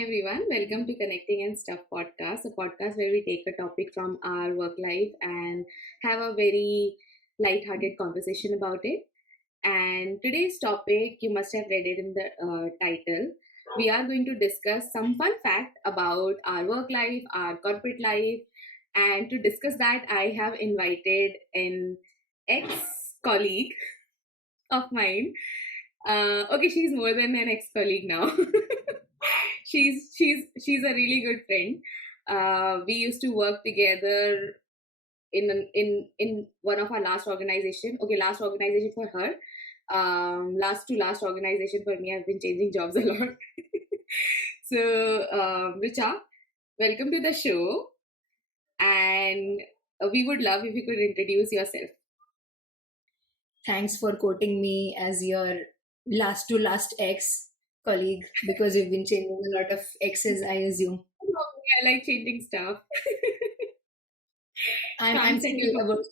Hi everyone, welcome to Connecting and Stuff podcast, a podcast where we take a topic from our work life and have a very light-hearted conversation about it. And today's topic, you must have read it in the title. We are going to discuss some fun fact about our work life, our corporate life, and to discuss that, I have invited an ex-colleague of mine. Okay, she's more than an ex-colleague now. She's a really good friend. We used to work together in one of our last organization. Okay, last organization for her. Last organization for me. I've been changing jobs a lot. So, Richa, welcome to the show, and we would love if you could introduce yourself. Thanks for quoting me as your last to last ex colleague because you've been changing a lot of exes, I assume. I like changing stuff. I'm Can't still settle. averse.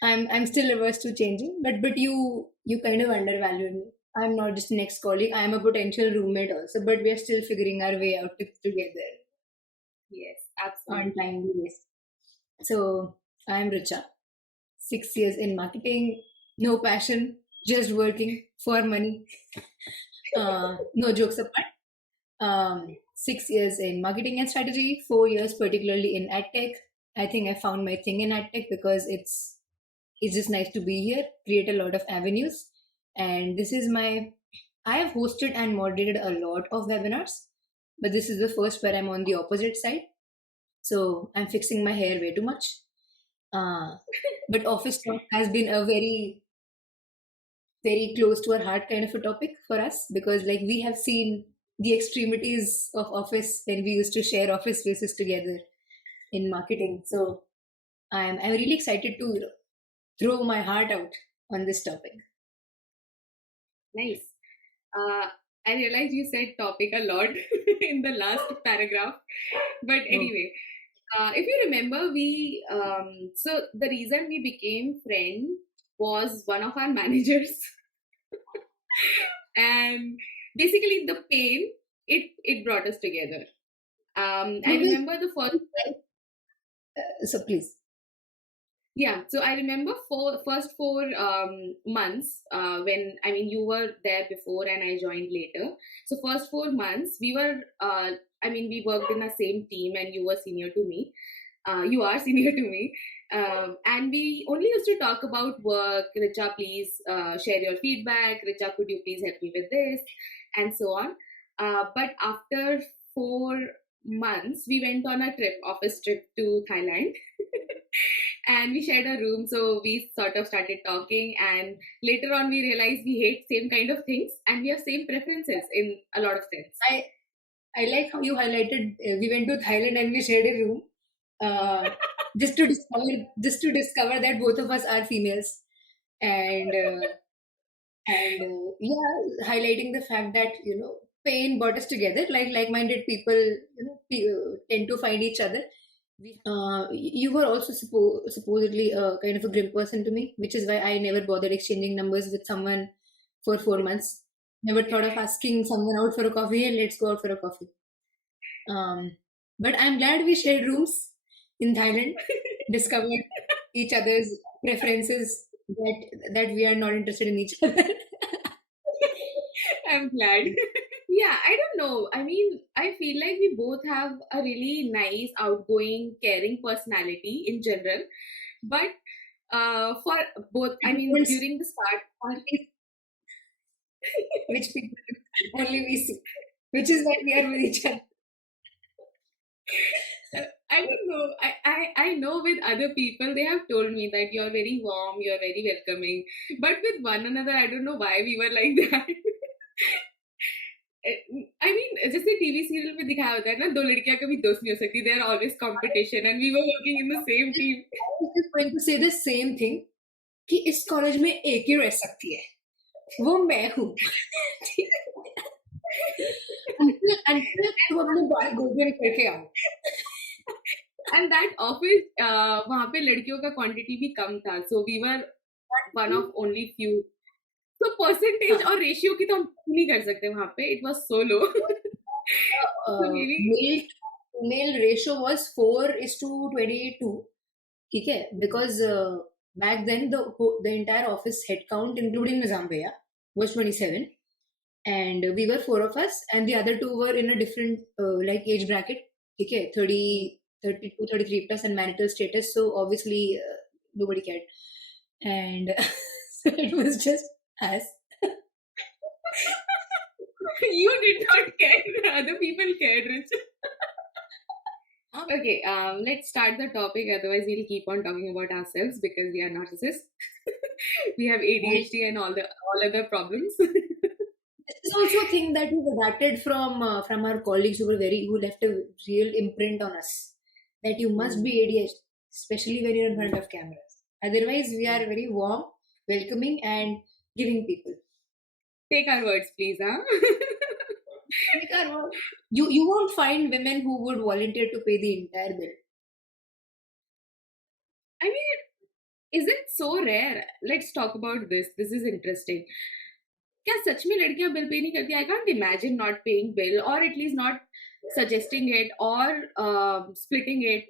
I'm still averse to changing, but you kind of undervalued me. I'm not just an ex colleague. I'm a potential roommate also, but we are still figuring our way out together Yes, on absolutely. time basis. So I'm Richa. 6 years in marketing, no passion, just working for money. No jokes apart. 6 years in marketing and strategy, 4 years particularly in ad tech. I think I found my thing in ad tech because it's just nice to be here, create a lot of avenues. And this is my I have hosted and moderated a lot of webinars, but this is the first where I'm on the opposite side. So I'm fixing my hair way too much. Uh, but office talk has been a very close to our heart kind of a topic for us because like we have seen the extremities of office when we used to share office spaces together in marketing. So I'm really excited to throw my heart out on this topic. Nice. Uh, I realized you said topic a lot in the last paragraph. But Oh, anyway, if you remember, so the reason we became friends was one of our managers, and basically the pain it brought us together. I who will remember the first. so please. Yeah, so I remember first 4 months when I mean you were there before and I joined later. So first 4 months we were I mean we worked in the same team and you were senior to me. You are senior to me, and we only used to talk about work. Richa, please share your feedback. Richa, could you please help me with this, and so on. But after 4 months, we went on a office trip to Thailand. And we shared a room, so we sort of started talking, and later on we realized we hate same kind of things and we have same preferences in a lot of sense. I like how you highlighted we went to Thailand and we shared a room uh, just to discover that both of us are females and yeah, highlighting the fact that pain brought us together, like-minded people tend to find each other. You were also supposedly a kind of a grim person to me, which is why I never bothered exchanging numbers with someone for 4 months. Never thought of asking someone out for a coffee. Hey, let's go out for a coffee. Um, but I'm glad we shared rooms in Thailand, discovered each other's preferences, that we are not interested in each other. I'm glad. Yeah, I don't know. I mean, I feel like we both have a really nice, outgoing, caring personality in general. But for both, I mean, Difference during the start, only which people only we see, which is why we are with each other. I don't know. I know with other people, they have told me that you're very warm, you're very welcoming. But with one another, I don't know why we were like that. I mean, जैसे TV serial में दिखाया होता है ना, दो लड़कियां कभी दोस्त नहीं हो सकती, they are always competition and we were working in the same team. I was just going to say the same thing कि इस कॉलेज में एक ही रह सकती है, वो मैं हूँ. until तुम अपने बाल गोबर करके आओ. And that office, वहाँ पे लड़कियों का quantity भी कम था, so we were one of only few. So percentage हाँ, और ratio की तो हम बात नहीं कर सकते वहाँ पे, it was so low. So maybe male to female ratio was 4:22. Okay, because back then the entire office headcount, including Nizam Bhaiya, was 27, and we were four of us, and the other two were in a different like age bracket. Okay, 30, 32, 33 plus, and marital status. So obviously nobody cared, and so it was just us. you did not care, other people cared, Rich. Okay, let's start the topic. Otherwise, we'll keep on talking about ourselves because we are narcissists. We have ADHD and all other problems. This is also a thing that we've adapted from our colleagues who left a real imprint on us. That you must be ADHD, especially when you're in front of cameras. Otherwise, we are very warm, welcoming, and giving people. Take our words, please, huh? Like you won't find women who would volunteer to pay the entire bill. I mean, is it so rare? Let's talk about this. This is interesting. क्या सच में लड़कियां bill pay नहीं करती? I can't imagine not paying bill or at least not suggesting it or splitting it.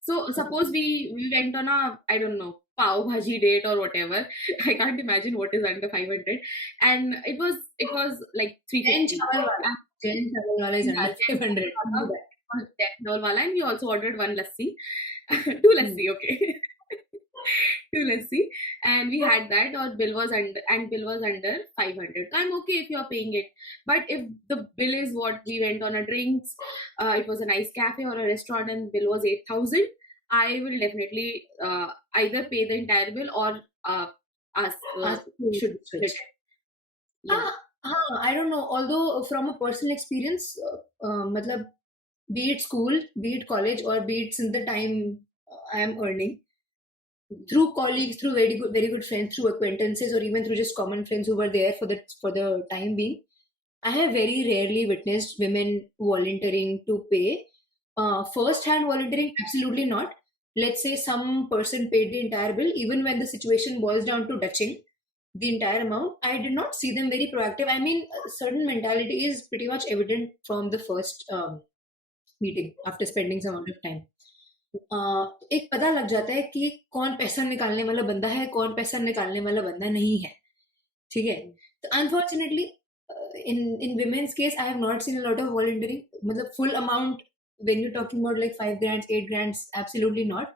So suppose we went on a, I don't know, pav bhaji date or whatever. I can't imagine what is under 500, and it was like Jen 350. Chawalwala. Jen Chawalwala is under 500. Do that. And we also ordered one lassi, two lassi, okay. Two lassi, and we had that. Our bill was under 500. So I'm okay if you're paying it, but if the bill is what we went on a drinks, it was a nice cafe or a restaurant, and bill was 8,000. I will definitely either pay the entire bill or ask Ask to should split switch. it. Yeah. I don't know. Although from a personal experience, matlab, be it school, be it college, or be it since the time I am earning, through colleagues, through very good friends, through acquaintances, or even through just common friends who were there for the time being, I have very rarely witnessed women volunteering to pay. First hand volunteering, absolutely not. Let's say some person paid the entire bill, even when the situation boils down to touching the entire amount. I did not see them very proactive. I mean, certain mentality is pretty much evident from the first meeting after spending some amount of time. एक पता लग जाता है कि कौन पैसा निकालने वाला बंदा है, कौन पैसा निकालने वाला बंदा नहीं है. ठीक है. तो unfortunately in women's case I have not seen a lot of volunteering. मतलब full amount, when you're talking about like 5 grand 8 grand, absolutely not.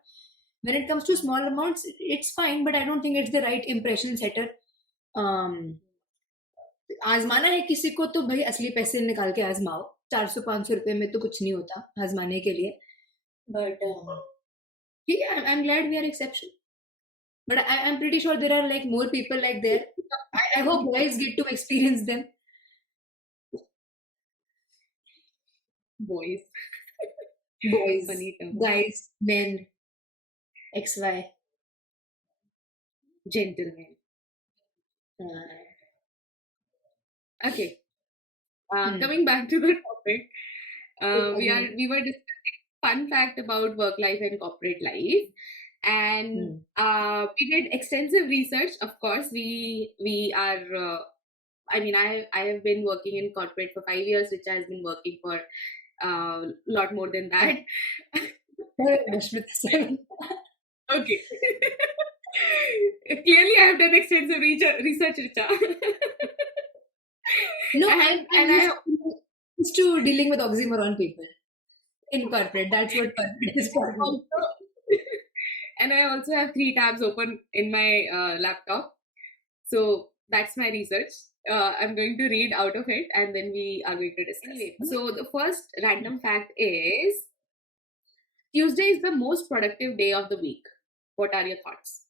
When it comes to small amounts, it's fine, but I don't think it's the right impression setter. um, आजमाना है किसी को तो भाई असली पैसे निकाल के आजमाओ. 400-500 रुपए में तो कुछ नहीं होता आजमाने के लिए. But yeah, I'm glad we are exception. But I'm pretty sure there are like more people like there. I hope boys get to experience them. Boys. Boys, Funny term. guys, men, XY. Gentlemen. Okay. Coming back to the topic, we were discussing fun fact about work life and corporate life, and we did extensive research. Of course, we are. I mean, I have been working in corporate for 5 years, which has been working for a lot more than that. Rashmita. Okay. Clearly, I have done extensive research, Richa. No, and I used to dealing with oxymoron people in corporate. That's what corporate is for. And I also have 3 tabs open in my laptop. So that's my research. I'm going to read out of it and then we are going to discuss. Anyway, so the first random fact is Tuesday is the most productive day of the week. What are your thoughts?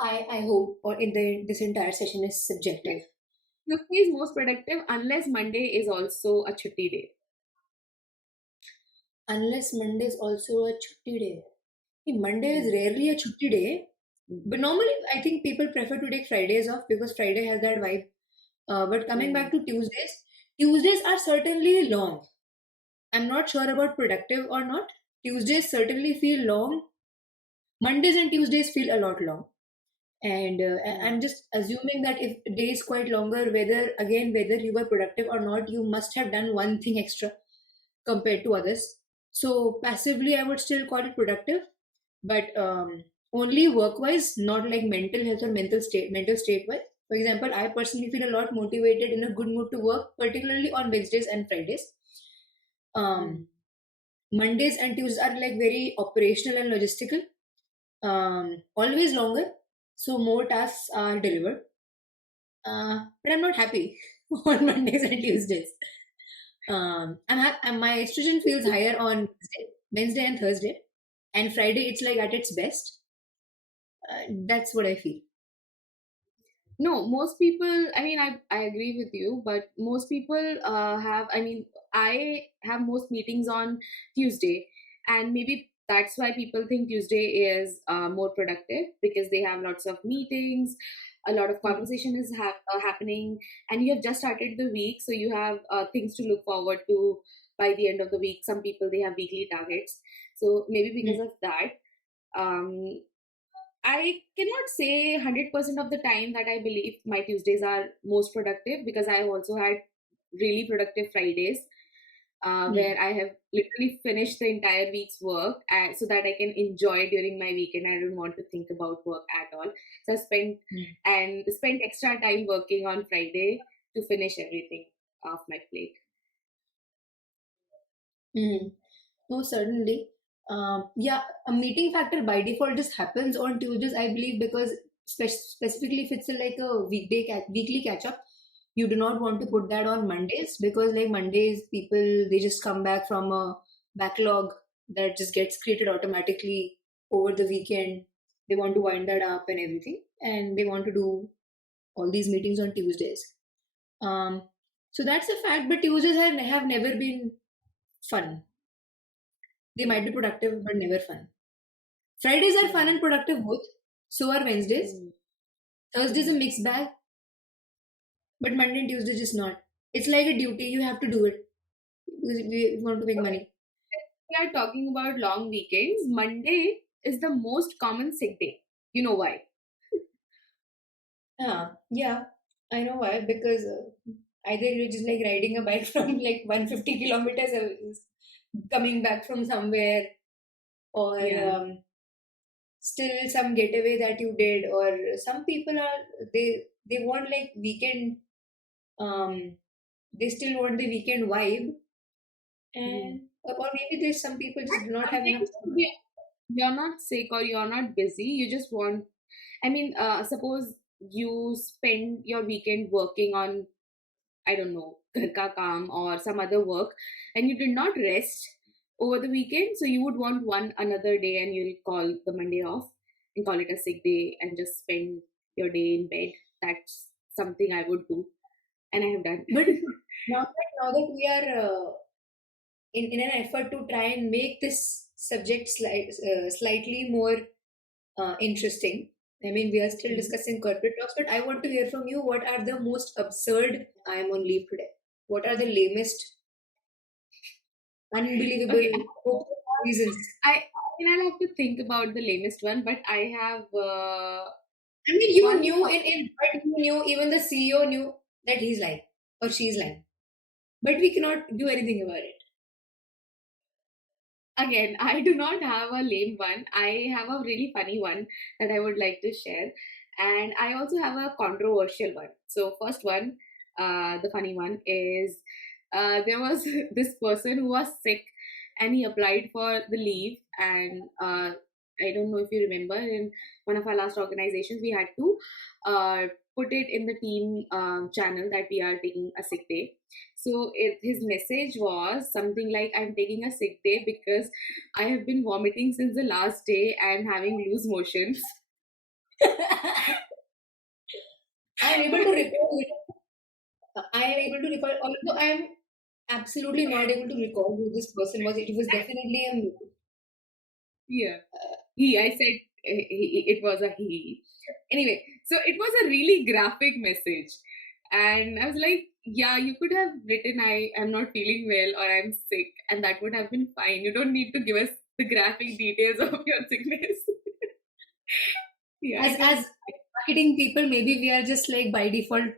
I hope, or this entire session is subjective. Tuesday is most productive unless Monday is also a chutti day. Unless Monday is also a chutti day. Monday is rarely a chutti day. But normally, I think people prefer to take Fridays off because Friday has that vibe. But coming back to Tuesdays are certainly long. I'm not sure about productive or not. Tuesdays certainly feel long. Mondays and Tuesdays feel a lot long. And I'm just assuming that if day is quite longer, whether you were productive or not, you must have done one thing extra compared to others. So passively, I would still call it productive, but only work wise, not like mental health or mental state wise. For example, I personally feel a lot motivated, in a good mood to work, particularly on Wednesdays and Fridays. Um, Mm. Mondays and Tuesdays are like very operational and logistical, always longer, so more tasks are delivered. But I'm not happy on Mondays and Tuesdays. My estrogen feels higher on Wednesday and Thursday, and Friday it's like at its best. That's what I feel. No, most people, I mean, I agree with you, but most people I mean, I have most meetings on Tuesday, and maybe that's why people think Tuesday is more productive because they have lots of meetings, a lot of Hmm. conversation is happening, and you have just started the week, so you have things to look forward to by the end of the week. Some people, they have weekly targets, so maybe Hmm. because of that. Um, I cannot say 100% of the time that I believe my Tuesdays are most productive because I have also had really productive Fridays Hmm. where I have literally finished the entire week's work so that I can enjoy during my weekend. I don't want to think about work at all. So I Hmm. spent extra time working on Friday to finish everything off my plate. Hmm. No, certainly. Yeah, a meeting factor by default just happens on Tuesdays, I believe, because specifically if it's like a weekly catch up, you do not want to put that on Mondays, because like Mondays, people they just come back from a backlog that just gets created automatically over the weekend. They want to wind that up and everything, and they want to do all these meetings on Tuesdays. Um, so that's a fact. But Tuesdays have never been fun. They might be productive, but never fun. Fridays are fun Yeah. and productive both. So are Wednesdays. Mm. Thursday's a Mhm. mixed bag, but Monday and Tuesday just not. It's like a duty. You have to do it because we want to make Okay. money. We are talking about long weekends. Monday is the most common sick day. You know why? Yeah, I know why. Because either you're just like riding a bike from like 150 kilometers, coming back from somewhere, or Yeah. still some getaway that you did, or some people are they want like weekend. Um, they still want the weekend vibe, Hmm. and or maybe there's some people just do not have enough Sometimes time. you're not sick or you're not busy. You just want. I mean, suppose you spend your weekend working on, I don't know, घर का काम or some other work, and you did not rest over the weekend. So you would want one another day, and you'll call the Monday off and call it a sick day and just spend your day in bed. That's something I would do, and I have done. But now that we are in an effort to try and make this subject slightly more interesting. I mean, we are still Mhm. discussing corporate talks, but I want to hear from you. What are the most absurd? I am on leave today. What are the lamest, Okay, unbelievable reasons? I mean, I'll have to think about the lamest one, but I have I mean, you one knew for in but you knew, even the CEO knew that he's lying or she's lying, but we cannot do anything about it. again. I do not have a lame one. I have a really funny one that I would like to share, and I also have a controversial one. So, first one, the funny one is there was this person who was sick, and he applied for the leave, and I don't know if you remember, in one of our last organizations, we had to put it in the team channel that we are taking a sick day. So his message was something like, I'm taking a sick day because I have been vomiting since the last day and having loose motions. I am able to recall it. I am able to recall, although I am absolutely not able to recall who this person was. It was definitely a Yeah. I said it was a he. Anyway, so it was a really graphic message. And I was like, yeah, you could have written, I am not feeling well or I'm sick, and that would have been fine. You don't need to give us the graphic details of your sickness. Yeah, as it was. marketing people, maybe we are just like by default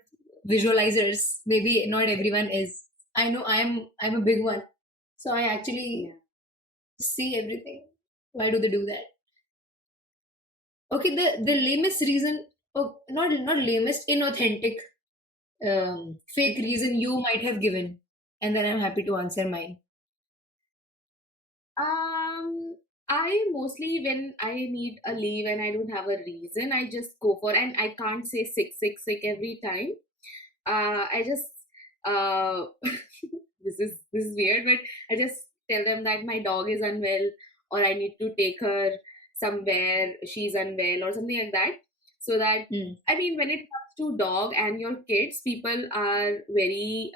visualizers. Maybe not everyone is. I know I'm a big one, so I actually Yeah. see everything. Why do they do that? Okay, the lamest reason, oh, not lamest, inauthentic, fake reason you might have given, and then I'm happy to answer mine. Um, I mostly, when I need a leave and I don't have a reason, I just go for, and I can't say sick, sick, sick every time. I just this is weird, but I just tell them that my dog is unwell, or I need to take her somewhere, she's unwell, or something like that. So that, Hmm. I mean, when it comes to dog and your kids, people are very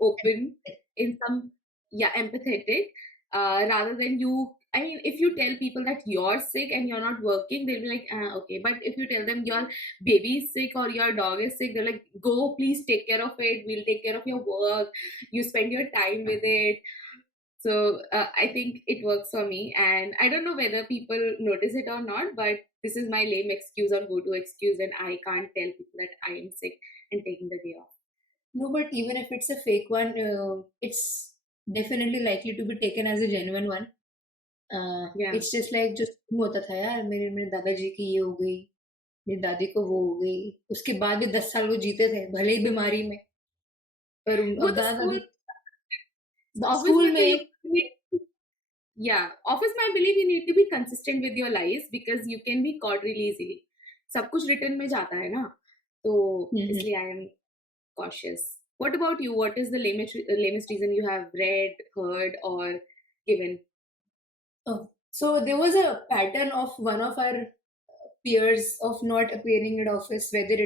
open in some, yeah, empathetic, rather than you. I mean, if you tell people that you're sick and you're not working, they'll be like, ah, okay. But if you tell them your baby is sick or your dog is sick, they're like, go, please take care of it. We'll take care of your work. You spend your time with it. So I think it works for me. And I don't know whether people notice it or not, but this is my lame excuse or go to excuse. And I can't tell people that I am sick and taking the day off. No, but even if it's a fake one, it's definitely likely to be taken as a genuine one. Yeah. It's just like जो school होता था यार, मेरे मेरे दादाजी की ये हो गई, मेरी दादी को वो हो गई, उसके बाद भी 10 साल वो जीते थे भले ही बीमारी में, पर वो अब तो दादा स्कूल, दादी ऑफिस स्कूल में तो में yeah, office में I believe you need to be consistent with your lies because you can be caught really easily. सब कुछ रिटर्न में जाता है ना, तो हम्म, इसलिए I am cautious. What about you? What is the lamest reason you have read, heard, or given? oh, so there was a pattern of one of our peers of not appearing at office, whether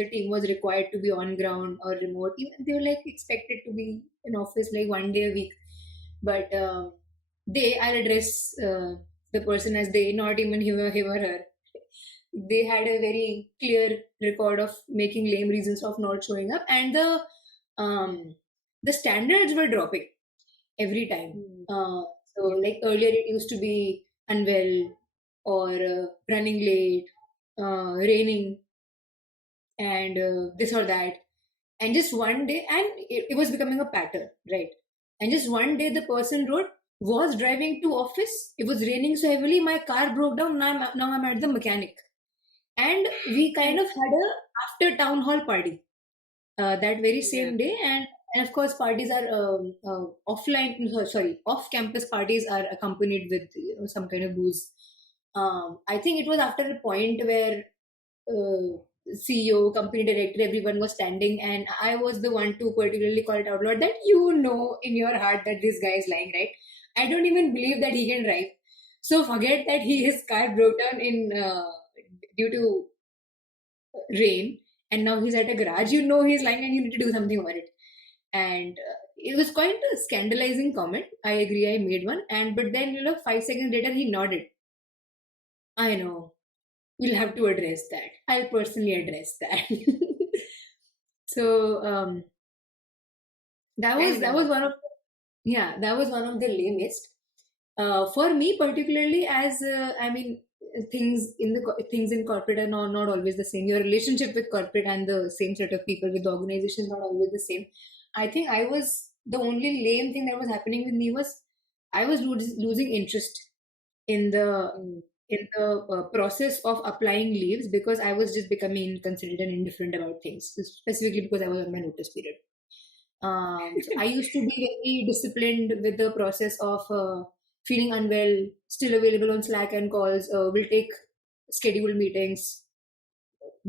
the team was required to be on ground or remote. Even they were like expected to be in office like 1 day a week. But I'll address the person as they, not even him or her. They had a very clear record of making lame reasons of not showing up, and um, the standards were dropping every time. Hmm. So, Yeah. like earlier, it used to be unwell or running late, raining, and this or that. And just one day, and it was becoming a pattern, right? And just one day, the person wrote, was driving to office. It was raining so heavily, my car broke down. Now I'm at the mechanic. And we kind of had a after town hall party that very Yeah. same day, and of course parties are offline, no, sorry, off campus parties are accompanied with some kind of booze. I think it was after a point where CEO, company director, everyone was standing, and I was the one to particularly call it out loud that you know in your heart that this guy is lying, right? I don't even believe that he can drive. So forget that his car broke down in due to rain, and now he's at a garage. You know he's lying, and you need to do something about it. And it was quite a scandalizing comment. I agree, I made one, and but then 5 seconds later he nodded. I know. We'll have to address that. I'll personally address that. So that I was remember. one of that was one of the lamest. For me particularly, as I mean, things in corporate are not always the same. Your relationship with corporate and the same set of people with the organization is not always the same. I think I was the only lame thing that was happening with me was I was losing interest in Mm. the process of applying leaves because I was just becoming inconsiderate and indifferent about things, specifically because I was on my notice period. So I used to be very disciplined with the process of feeling unwell, still available on Slack and calls, will take scheduled meetings,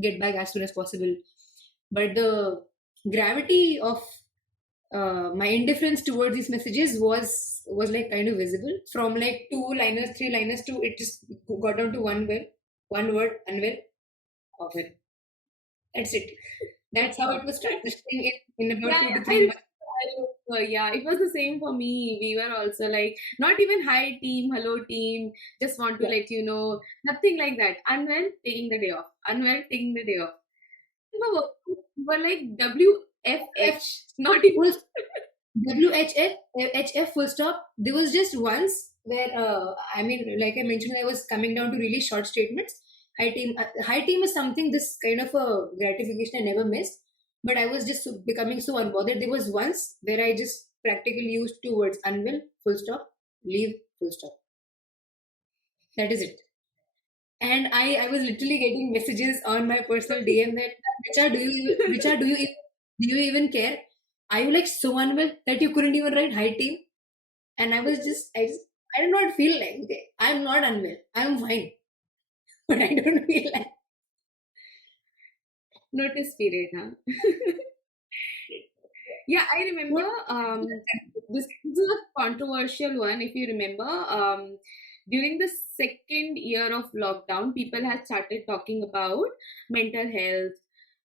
get back as soon as possible. But the gravity of my indifference towards these messages was like kind of visible from like 2 liners, 3 liners to it just got down to one word, unwell, often. That's it. That's how it was transitioning in about Yeah, 2 to 3 months. I remember. Yeah, it was the same for me. We were also like, not even hi team, hello team, just want to Yeah. let you know, nothing like that. Unwell, taking the day off. Unwell, taking the day off. We were like F WFH, not even. full WHF full stop. There was just once where I mean, like I mentioned, I was coming down to really short statements. High team is something, this kind of a gratification I never missed. But I was just becoming so unbothered. There was once where I just practically used two words: unwell, full stop, leave, full stop. That is it. And I was literally getting messages on my personal DM that, Richa, do you even care? Are you like so unwell that you couldn't even write hi team? And I did not feel like, okay, I'm not unwell. I'm fine. But I don't feel like. Notice period, huh? Yeah, I remember this is a controversial one. If you remember, during the second year of lockdown, people had started talking about mental health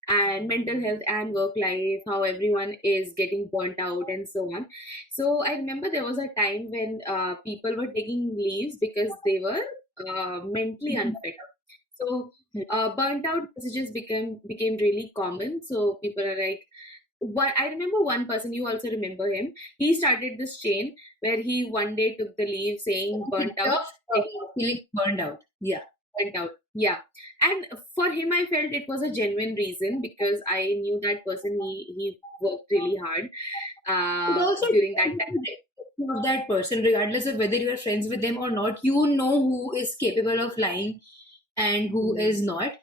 mental health and work life, how everyone is getting burnt out and so on. So I remember there was a time when people were taking leaves because they were mentally unfit. So burnt out messages became really common. So people are like, what I remember one person, you also remember him. He started this chain where he one day took the leave saying burnt out, taking Feeling burned out. Yeah. burnt out. Yeah. And for him I felt it was a genuine reason because I knew that person. He worked really hard It also during that depends time. on the reputation of that person, regardless of whether you are friends with them or not. You know who is capable of lying and who Mhm. is not.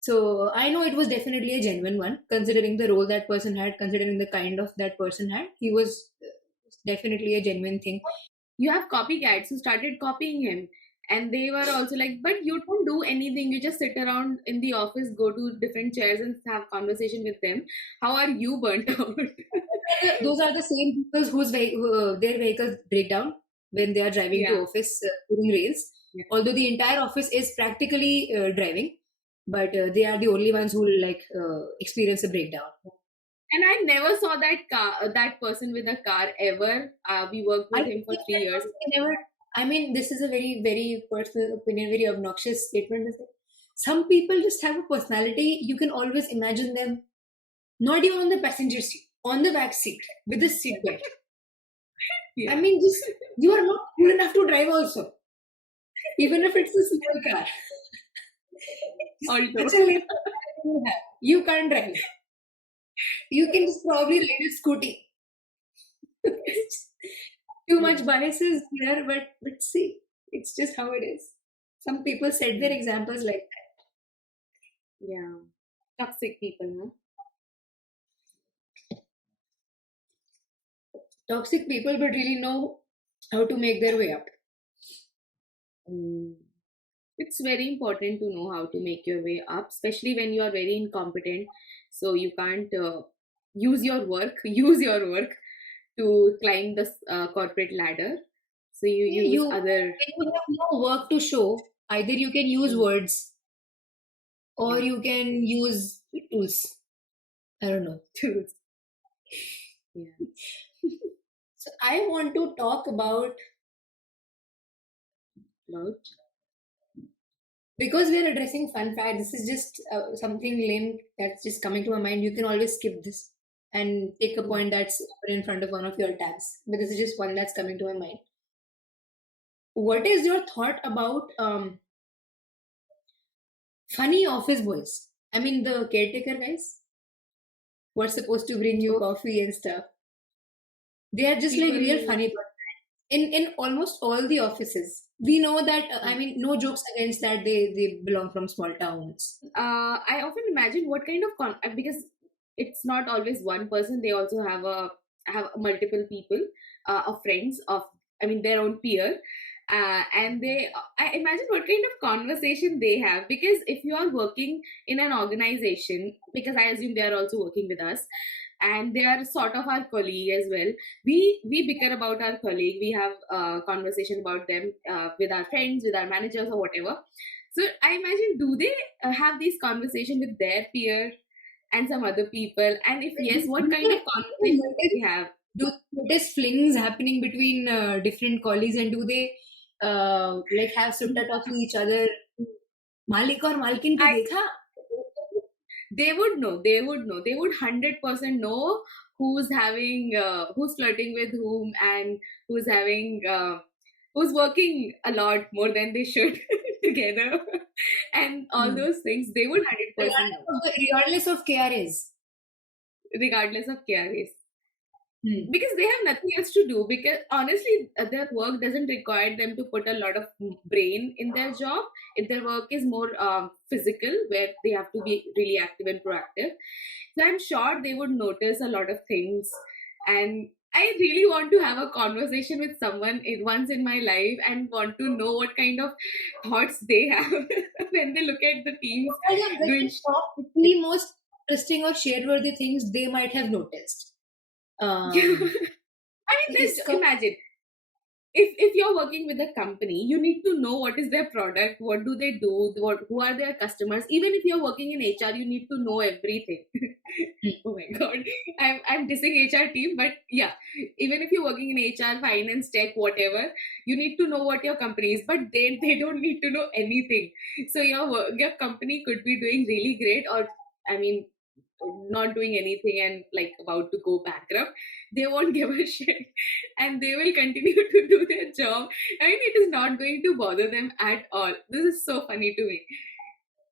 So I know it was definitely a genuine one, considering the role that person had, considering the kind of that person had. He was definitely a genuine thing. You have copycats who started copying him, and they were also like, but you don't do anything, you just sit around in the office, go to different chairs and have conversation with them. How are you burnt out? Those are the same people their vehicles break down when they are driving to Yeah, office during rains. yeah. Although the entire office is practically driving, but they are the only ones who will like experience a breakdown. And I never saw that person with a car ever. We worked I with him for think 3 years. they never. I mean, this is a very, very personal opinion, very obnoxious statement to say. Some people just have a personality. You can always imagine them not even on the passenger seat, on the back seat with a seat belt. I Yeah, mean, just you are not cool enough to drive also, even if it's a small car. alto. Such a lame personality you have. You can't drive. You can just probably ride a scooty. Too Yeah, much biases here, but see, it's just how it is. Some people set their yeah, examples like yeah. Toxic people, huh? that. Toxic people, but really know how to make their way up. Mm. It's very important to know how to make your way up, especially when you are very incompetent. So you can't use your work, use your work to climb the corporate ladder. So you Yeah, use other, when you have no work to show, either you can use mm, words or yeah, you can use tools. I don't know. tools. Yeah. So I want to talk about, About. because we are addressing fun fact. This is just something lame that's just coming to my mind. You can always skip this and take a Mm. point that's open in front of one of your tabs. But this is just one that's coming to my mind. What is your thought about funny office boys? I mean, the caretaker guys who are supposed to bring you So coffee and stuff. They are just like real people, funny. In almost all the offices, we know that. I mm, mean, no jokes against that. They belong from small towns. I often imagine what kind of because it's not always one person. They also have multiple people, of friends of, I mean, their own peer, and they. I imagine what kind of conversation they have, because if you are working in an organization, because I assume they are also working with us, and they are sort of our colleague as well. We bicker about our colleague. We have conversation about them with our friends, with our managers, or whatever. So I imagine, do they have these conversation with their peer and some other people? And if yes, what kind of They conversation do notice, they have? do they notice flings happening between different colleagues, and do they like have sutta talk to each other? मालिक और मालकिन को I देखा. They would know. They would know. They would 100% know who's having who's flirting with whom, and who's having who's working a lot more than they should together and all Hmm. those things, they would 100% know, Regardless of KRAs. regardless of KRAs. Hmm. Because they have nothing else to do, because honestly their work doesn't require them to put a lot of brain in their job. If their work is more physical, where they have to be really active and proactive, so I'm sure they would notice a lot of things. And I really want to have a conversation with someone once in my life and want to know what kind of thoughts they have when they look at the teams What are the doing very top three most interesting or share-worthy things they might have noticed? Um, I mean, it's co- imagine if you're working with a company, you need to know what is their product, what do they do, who are their customers. Even if you're working in HR, you need to know everything. Oh my god, I'm dissing HR team, but yeah, even if you're working in HR, finance, tech, whatever, you need to know what your company is. But they don't need to know anything. So your company could be doing really great, or I mean, not doing anything and like about to go bankrupt. They won't give a shit, and they will continue to do their job. I mean, it is not going to bother them at all. This is so funny to me.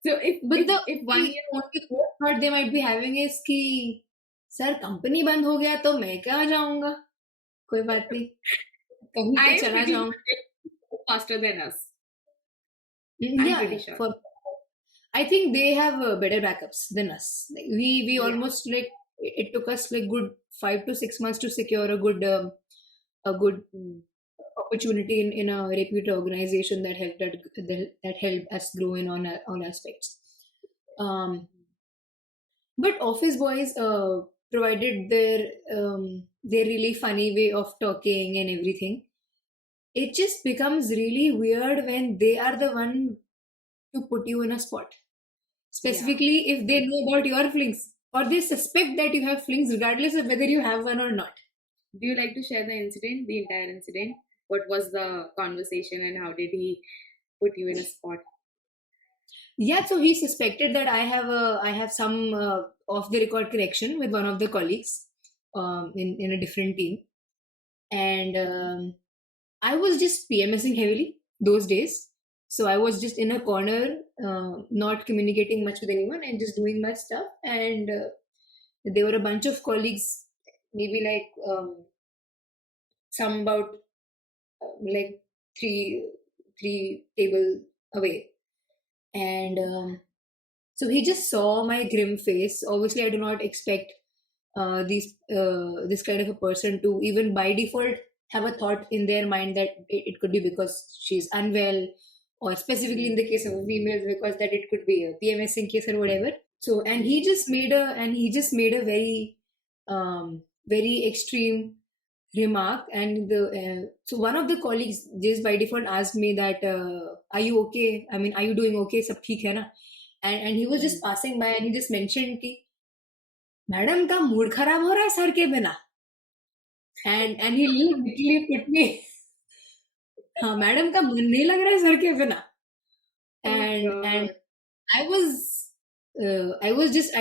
So if but if the if one only, year, only worst part they might be having is कि sir company बंद हो गया तो मैं क्या जाऊंगा, कोई बात नहीं, कहीं I तो am चला pretty जाऊंगा. sure they're faster than us. I'm Yeah, pretty yeah, sure. for I think they have better backups than us. Like we Yeah. almost like it took us like good 5 to 6 months to secure a good Mm. opportunity in a reputed organization that helped us grow in on all aspects. Um, but office boys provided their really funny way of talking and everything. It just becomes really weird when they are the one to put you in a spot. Yeah. Specifically, if they know about your flings or they suspect that you have flings, regardless of whether you have one or not. Do you like to share the incident, the entire incident? What was the conversation and how did he put you in a spot? Yeah, so he suspected that I have some off the record connection with one of the colleagues in a different team, and I was just PMSing heavily those days. So I was just in a corner, not communicating much with anyone and just doing my stuff. And there were a bunch of colleagues, maybe like some about like three three table away, and so he just saw my grim face. Obviously, I do not expect this kind of a person to even by default have a thought in their mind that it could be because she's unwell, or specifically in Mm. the case of females because that it could be a PMSing case or whatever. So Mm. he just made a very extreme remark, and the so one of the colleagues just by default asked me that are you okay, I mean, are you doing okay, sab theek hai na. And he was just Mm. passing by and he just mentioned कि madam का mood खराब हो रहा है sir के बिना. And he literally put me, हाँ madam का मन नहीं लग रहा है सर के बिना. Oh And god. I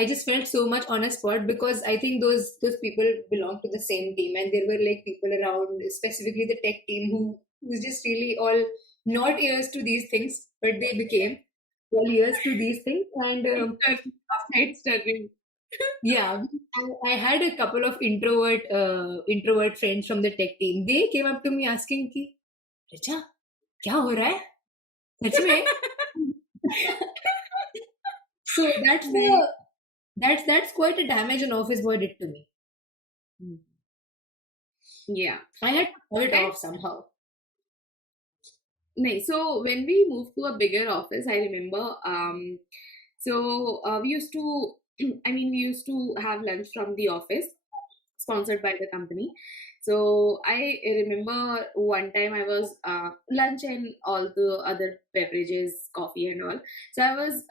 just felt so much on a spot because I think those people belong to the same team, and there were like people around, specifically the tech team, who was just really all not ears to these things, but they became all ears to these things. And It's turning. yeah, I had a couple of introvert friends from the tech team. They came up to me asking कि रिचा क्या हो रहा है सच में. So Nice. that's quite a damage an office boy did to me. Mm. Yeah. I had to pull it And off somehow. nice. So when we moved to a bigger office, I remember we used to I mean we used to have lunch from the office, sponsored by the company. So I remember one time I was lunch and all the other beverages, coffee and all. So I was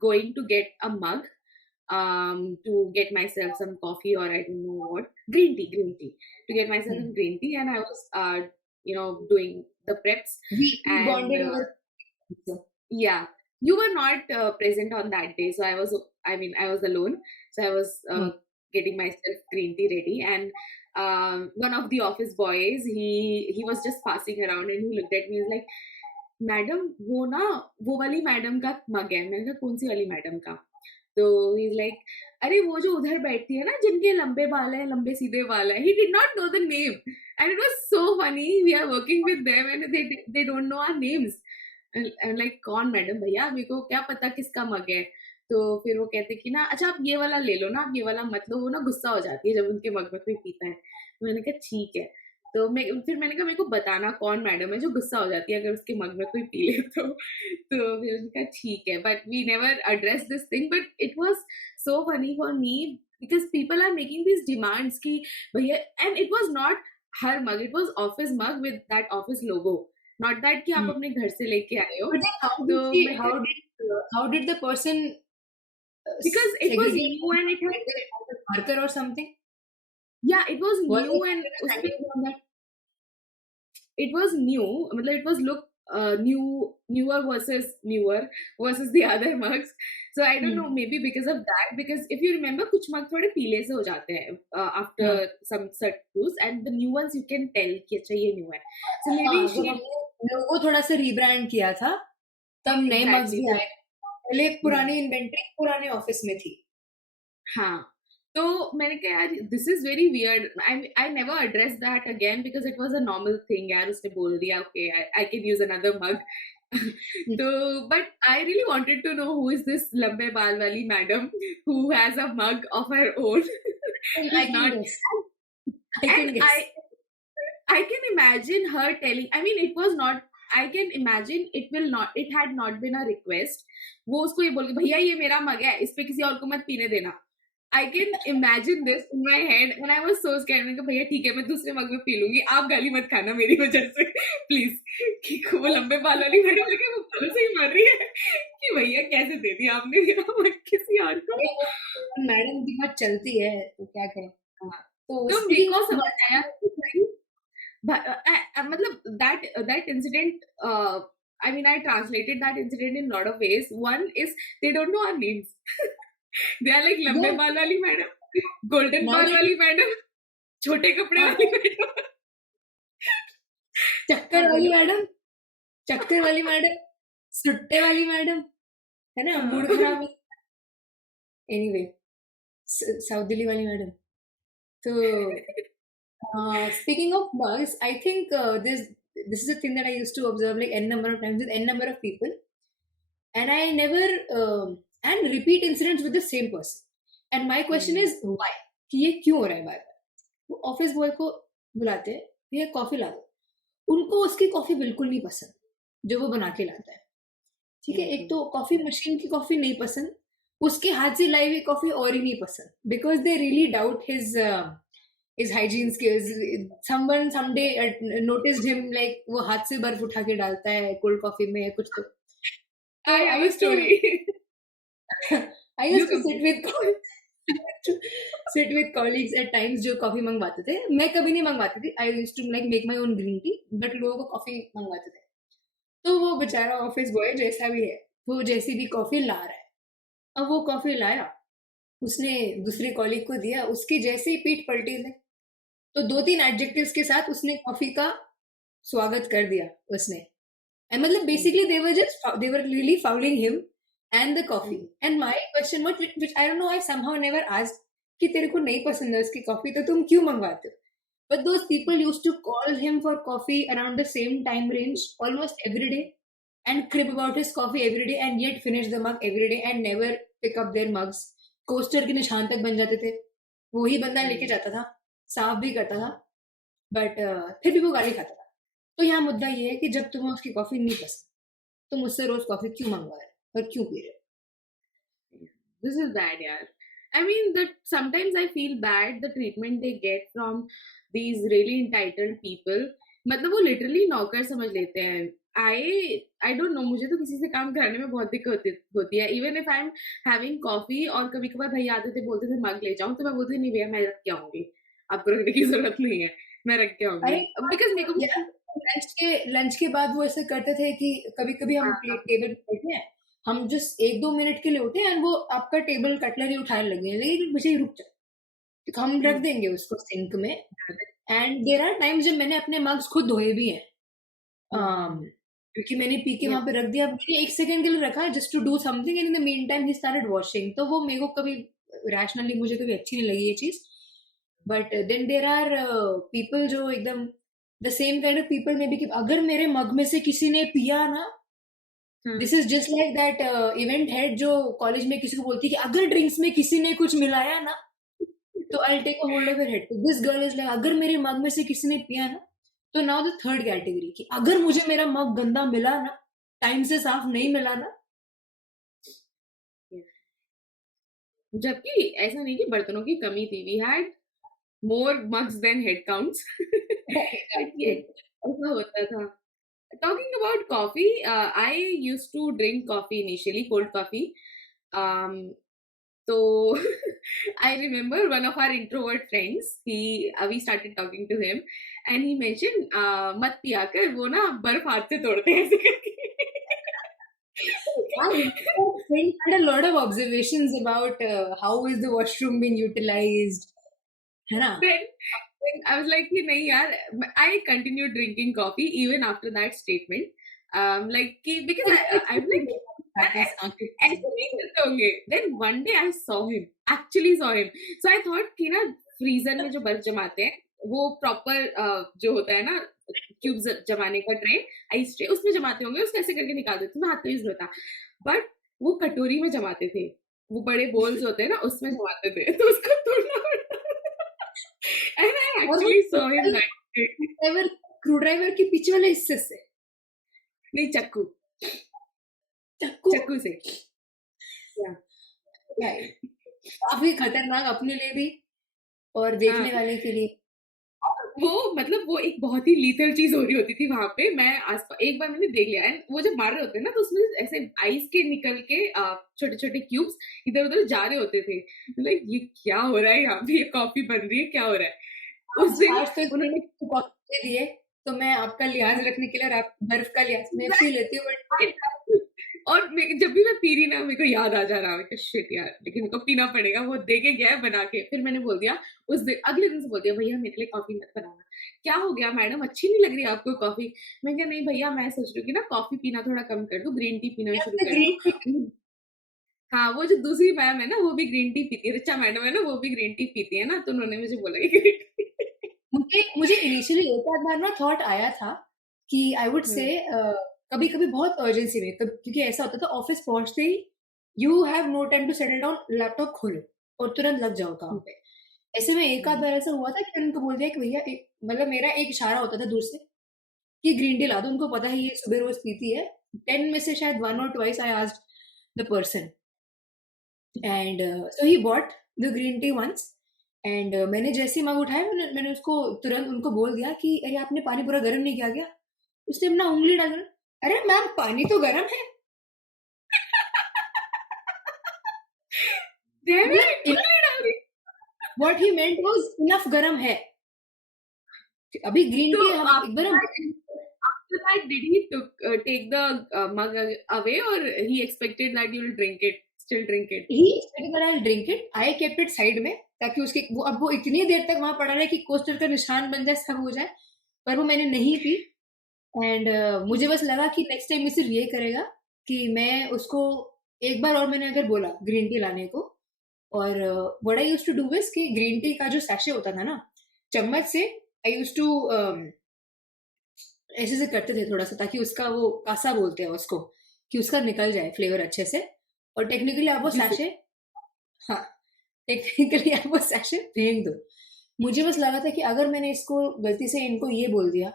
going to get a mug to get myself some coffee, or I don't know what, green tea, to get myself Hmm. some green tea. And I was doing the preps. We And bonded over. yeah, you were not present on that day, so I was alone. So I was Hmm. getting myself green tea ready. And one of the office boys, he was just passing around and he looked at me. He's like, madam वो ना वो वाली madam का मग है। मैंने कहा कौन सी वाली मैडम का? तो ही लाइक अरे वो जो उधर बैठती है ना जिनके लंबे बाल है, लंबे सीधे बाल है। He did not know the name and it was so funny. We are working with them and they don't know our names. Like कौन मैडम भैया, मेरे को क्या पता किसका मग है। तो फिर वो कहते कि ना अच्छा आप ये वाला ले लो ना, आप ये वाला मत लो, वो ना गुस्सा हो जाती है जब उनके मग में कोई पीता है। मैंने कहा ठीक है। तो फिर मैंने कहा मेरे को बताना कौन मैडम है जो गुस्सा हो जाती है अगर उसके मग में कोई पी ले तो फिर उनका ठीक है, but we never address this thing, but it was so funny for me because people are making these demands कि भैया, and it was not her mug, it was office mug with that office logo, not that कि आप Hmm. अपने घर से लेके आए हो। But then तो मैं how did the person because it was segregate new and it had, like a marker or something? yeah it was Was new there and a उसमें scientist on that? it was new, मतलब it was look newer versus the other mugs. So I don't know, Hmm. maybe because of that, because if you remember कुछ mug थोड़े पीले से हो जाते हैं after हाँ, some certain use, and the new ones you can tell कि अच्छा ये new है, so maybe हाँ, जब she, हमने लोगो थोड़ा सा रीब्रांड किया था तब नए मग्स exactly भी तो आए। पहले हम्म, पुरानी इन्वेंटरी पुराने ऑफिस में थी। हाँ। तो मैंने कहा यार this is very weird, I never address that again because it was a normal thing, यार उसने बोल दिया okay I can use another mug. तो but I really wanted to know who is this लंबे बाल वाली madam who has a mug of her own I is can not, guess. I एंड can guess. I can imagine her telling, I mean, it was not, I can imagine it had not been a request. वो उसको ये बोल के भैया ये मेरा मग है, इस पे किसी और को मत पीने देना। I can imagine this in my head and I was so scared. मैंने कहा भैया ठीक है मैं दूसरे मग में पी लूंगी, आप गाली मत खाना मेरी वजह से प्लीज। कि वो लंबे बाल वाली मैडम लगे वो बालों से ही मर रही है कि भैया कैसे दे दिया आपने मेरा मग किसी और को। अरे वो मैडम की बात चलती है तो क्या करें। हाँ, तो तो मेरे स्पीकिंग को ऑफ समझ आया मग्स, कि भाई मतलब that incident, I mean I translated that incident in a lot of ways. One is they don't know our names. They are like लंबे yes, बाल वाली मैडम, गोल्डन now बाल that वाली मैडम, छोटे कपड़े हाँ, वाली मैडम। चक्कर हाँ वाली बोलो। मैडम, चक्कर वाली मैडम, सुट्टे वाली मैडम, है ना, मूड हाँ खराब। एनीवे, साउथ दिल्ली वाली मैडम। तो speaking of bugs, I think this is a thing that I used to observe like n number of times with n number of people, and I never and repeat incidents with the same person. And my question is why? कि ये क्यों हो रहा है बार बार? वो office boy को बुलाते हैं, भैया कॉफी ला दो। उनको उसकी कॉफी बिल्कुल नहीं पसंद जो वो बना के लाता है। ठीक है, एक तो कॉफी मशीन की कॉफी नहीं पसंद, उसके हाथ से लाई हुई कॉफी और ही नहीं पसंद, because they really doubt his hygiene skills. Someone someday noticed him like वो हाथ से बर्फ उठा के डालता है कोल्ड कॉफी में या कुछ तो I I have a used to story. I You used to complete. sit with colleagues at times जो कॉफी मंगवाते थे। मैं कभी नहीं मंगवाती थी, I used to like make my own green tea, but लोगों को कॉफी मंगवाते थे। तो वो बेचारा ऑफिस बॉय जैसा भी है, वो जैसी भी कॉफी ला रहा है। अब वो कॉफी लाया, उसने दूसरे कॉलीग को दिया, उसकी जैसे ही पीठ पलटी है, तो दो तीन एडजेक्टिव्स के साथ उसने कॉफी का स्वागत कर दिया उसने। And मतलब basically they were really fouling him and the coffee. And my question was, which I don't know, I somehow never asked कि तेरे को नहीं पसंद है उसकी कॉफी तो तुम क्यों मंगवाते हो? But those people used to call him for coffee around the same time range almost every day and crib about his coffee every day and yet finish the mug every day and never pick up their mugs. Coaster के निशान तक बन जाते थे, वही बंदा लेके जाता था, साफ भी करता था, बट फिर भी वो गाली खाता था। तो यहाँ मुद्दा ये है कि जब तुम्हें उसकी कॉफी नहीं पसंद, तुम मुझसे रोज कॉफी क्यों मंगवा रहे हो और क्यों पी रहे This is bad, yeah. I mean that sometimes I feel bad the treatment they get from these really entitled people. मतलब वो लिटरली नौकर समझ लेते हैं। आई डोंट नो, मुझे तो किसी से काम कराने में बहुत दिक्कत होती है। Even if I am having coffee और कभी कभार भैया आते थे बोलते थे मग ले जाऊं, तो मैं बोलती नहीं भैया मैं रख के आऊंगी, आपको रखने की जरूरत नहीं है, मैं रख के हो? आऊंगी अरे बिकॉज मेरे को यार, लंच के बाद वो ऐसे करते थे कि कभी कभी हम हाँ, टेबल पे बैठे हैं, हम जस्ट एक दो मिनट के लिए उठे हैं, वो आपका टेबल कटलरी उठाने लगे हैं, लेकिन मुझे रुक जाओ, तो हम रख देंगे उसको सिंक में। एंड देयर आर टाइम्स जब मैंने अपने मग्स खुद धोए भी हैं, क्योंकि मैंने पी के Yeah. वहां पे रख दिया, मैंने 1 सेकंड के लिए रखा just to do something, and in the mean time he started washing. तो वो मेरे को कभी रैशनली मुझे कभी अच्छी नहीं लगी ये चीज। But then there are people जो एकदम the same kind of people में भी, कि अगर मेरे मग में से किसी ने पिया ना, हाँ. This is just like that event head जो कॉलेज में किसी को बोलती है कि अगर ड्रिंक्स में किसी ने कुछ मिलाया ना, तो I take a hold of your head. This girl is like अगर मेरे मग में से किसी ने पिया ना, तो नाउ द थर्ड कैटेगरी कि अगर मुझे मेरा मग गंदा मिला ना, टाइम से साफ नहीं मिला ना। Yeah. जबकि ऐसा नहीं कि बर्तनों की कमी थी, we had more mugs than head counts. But ये ऐसा होता था। Talking about coffee, I used to drink coffee initially, cold coffee. Um, so I remember one of our introvert friends. We started talking to him, and he mentioned, "मत पिया कर, वो ना बर्फ हाथ से तोड़ते हैं ऐसे करके." I had a lot of observations about how is the washroom being utilized, है ना? Then I was like, कि नहीं यार, I continued drinking coffee even after that statement. Like कि because I'm like यार ऐसे नहीं करते होंगे. Then one day I saw him, actually saw him. So I thought कि ना फ्रीजर में जो बर्फ जमाते हैं वो प्रॉपर जो होता है ना क्यूब्स जमाने का ट्रे, आइस ट्रे, उसमें जमाते होंगे, उसको ऐसे करके निकाल देते, तो हाथ का यूज नहीं होता. बट वो कटोरी में जमाते थे, वो बड़े बोल्स होते हैं ना उसमें जमाते थे, तो उसको तोड़ना पड़ता. And I और वो actually saw him that day. Screw driver के पीछे वाले हिस्से से, नहीं, चक्कू, चाकू। चक्कू से. Yeah. Right. काफी खतरनाक अपने लिए भी और हाँ, देखने वाले के लिए। वो मतलब वो एक बहुत ही लीथल चीज हो रही होती थी वहां पे. मैं आस एक बार मैंने देख लिया, एंड वो जब मार रहे होते हैं ना तो उसमें ऐसे आइस के निकल के छोटे छोटे क्यूब्स इधर उधर जा रहे होते थे. लाइक ये क्या हो रहा है यहाँ पे, ये कॉफी बन रही है, क्या हो रहा है. उस आज दिन आज तो उन्होंने कॉफी दिए, तो मैं आपका लिहाज रखने के लिए, और आप बर्फ का लिहाज मैं पी लेती हूँ, बट और जब भी मैं पी रही ना, मेरे को याद आ जा रहा है, शिट यार, लेकिन मेरे को पीना पड़ेगा. वो दे के गया है बना के. फिर मैंने बोल दिया उस दिन, अगले दिन से बोल दिया, भैया मेरे लिए कॉफी मत बनाना. क्या हो गया मैडम, अच्छी नहीं लग रही आपको कॉफी? मैं क्या, नहीं भैया, मैं सोच रही हूँ कि ना कॉफी पीना थोड़ा कम कर दूं, ग्रीन टी पीना शुरू कर दूं. Green tea. हाँ, वो जो दूसरी मैम है ना वो भी ग्रीन टी पीती है, रिचा मैडम है ना, वो भी ग्रीन टी पीती है ना, तो उन्होंने मुझे बोला कि ग्रीन टी. मुझे मुझे इनिशियली एक आध बार ना थॉट आया था कि आई वुड से कभी कभी बहुत अर्जेंसी में, क्योंकि ऐसा होता था ऑफिस पहुंचते ही you have no time to settle down, laptop खोलो और तुरंत लग जाओ काम पे। ऐसे में एक आध बार ऐसा हुआ था कि मैंने उनको बोल दिया कि भैया मतलब मेरा एक इशारा होता था दूर से कि ग्रीन टी ला दो, उनको पता है ये सुबह रोज पीती है। 10 में से शायद 1 or 2 I asked the person, and so he bought the green tea once. And मैंने जैसे ही मग उठाया, मैंने उसको तुरंत उनको बोल दिया कि अरे आपने पानी पूरा गर्म नहीं किया क्या? उसने अपना उंगली डाल, अरे मैम पानी तो गर्म है। मतलब उंगली डाल दी. What he meant was enough गर्म है। अभी ग्रीन तो टी हम एक बार after that, did he take the mug away, or he expected that you'll drink it, still drink it? He expected that I drink it, I kept it side में ताकि उसके वो अब वो इतनी देर तक वहां पड़ा रहे कि कोस्टर का निशान बन जाए, सब हो जाए, पर वो मैंने नहीं पी। एंड मुझे बस लगा कि नेक्स्ट टाइम ये सिर्फ ये करेगा कि मैं उसको एक बार और मैंने अगर बोला ग्रीन टी लाने को, और what I used to do is कि ग्रीन टी का जो सैशे होता था ना, चम्मच से आई यूज्ड टू ऐसे से करते थे थोड़ा सा, ताकि उसका वो कासा बोलते हैं उसको, कि उसका निकल जाए फ्लेवर अच्छे से। और टेक्निकली आप वो Juicy. सैशे, हाँ, टेक्निकली आप वो सैशे फेंक दो। मुझे बस लगा था कि अगर मैंने इसको गलती से इनको ये बोल दिया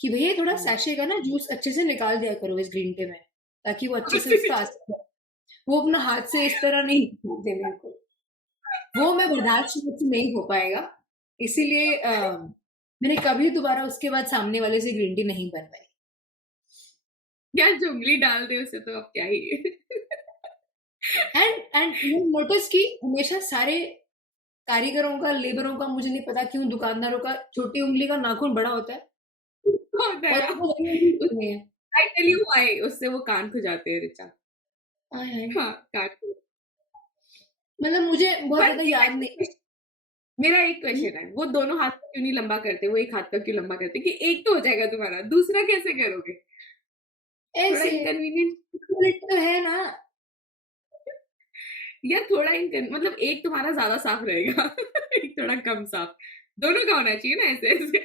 कि भैया थोड़ा सैशे का ना जूस अच्छे से निकाल दिया करो इस ग्रीन टी में, ताकि वो अच्छे से उसका असर, वो अपना हाथ से इस तरह नहीं दे मेरे को, वो मैं बर्दाश्त मुझसे नहीं हो पाएगा। इसीलिए मैंने कभी दोबारा उसके बाद सामने वाले से ग्रीन टी नहीं बनवाई। यार जो उंगली डाल दे उसे तो अब क्या ही. एंड यू नोटिस कि हमेशा सारे कारीगरों का, लेबरों का, मुझे नहीं पता क्यों दुकानदारों का छोटी उंगली का नाखून बड़ा होता है होता और है. वो बड़ी उंगली नहीं है। आई टेल यू व्हाई, उससे वो कान खुल जाते हैं, रिचा. आय हाय। हाँ, कान खुल. मतलब मुझे बहुत पर ज्यादा याद नहीं। मेरा एक क्वेश्चन है, वो दोनों हाथ का क्यों नहीं लंबा करते, वो एक हाथ का क्यों लंबा करते कि एक तो हो जाएगा तुम्हारा, दूसरा कैसे करोगे? थोड़ा ऐसे इनकन्वीनियंट। तो है ना। या थोड़ा मतलब एक तुम्हारा ज्यादा साफ रहेगा, एक थोड़ा कम साफ, दोनों का होना चाहिए ना ऐसे ऐसे।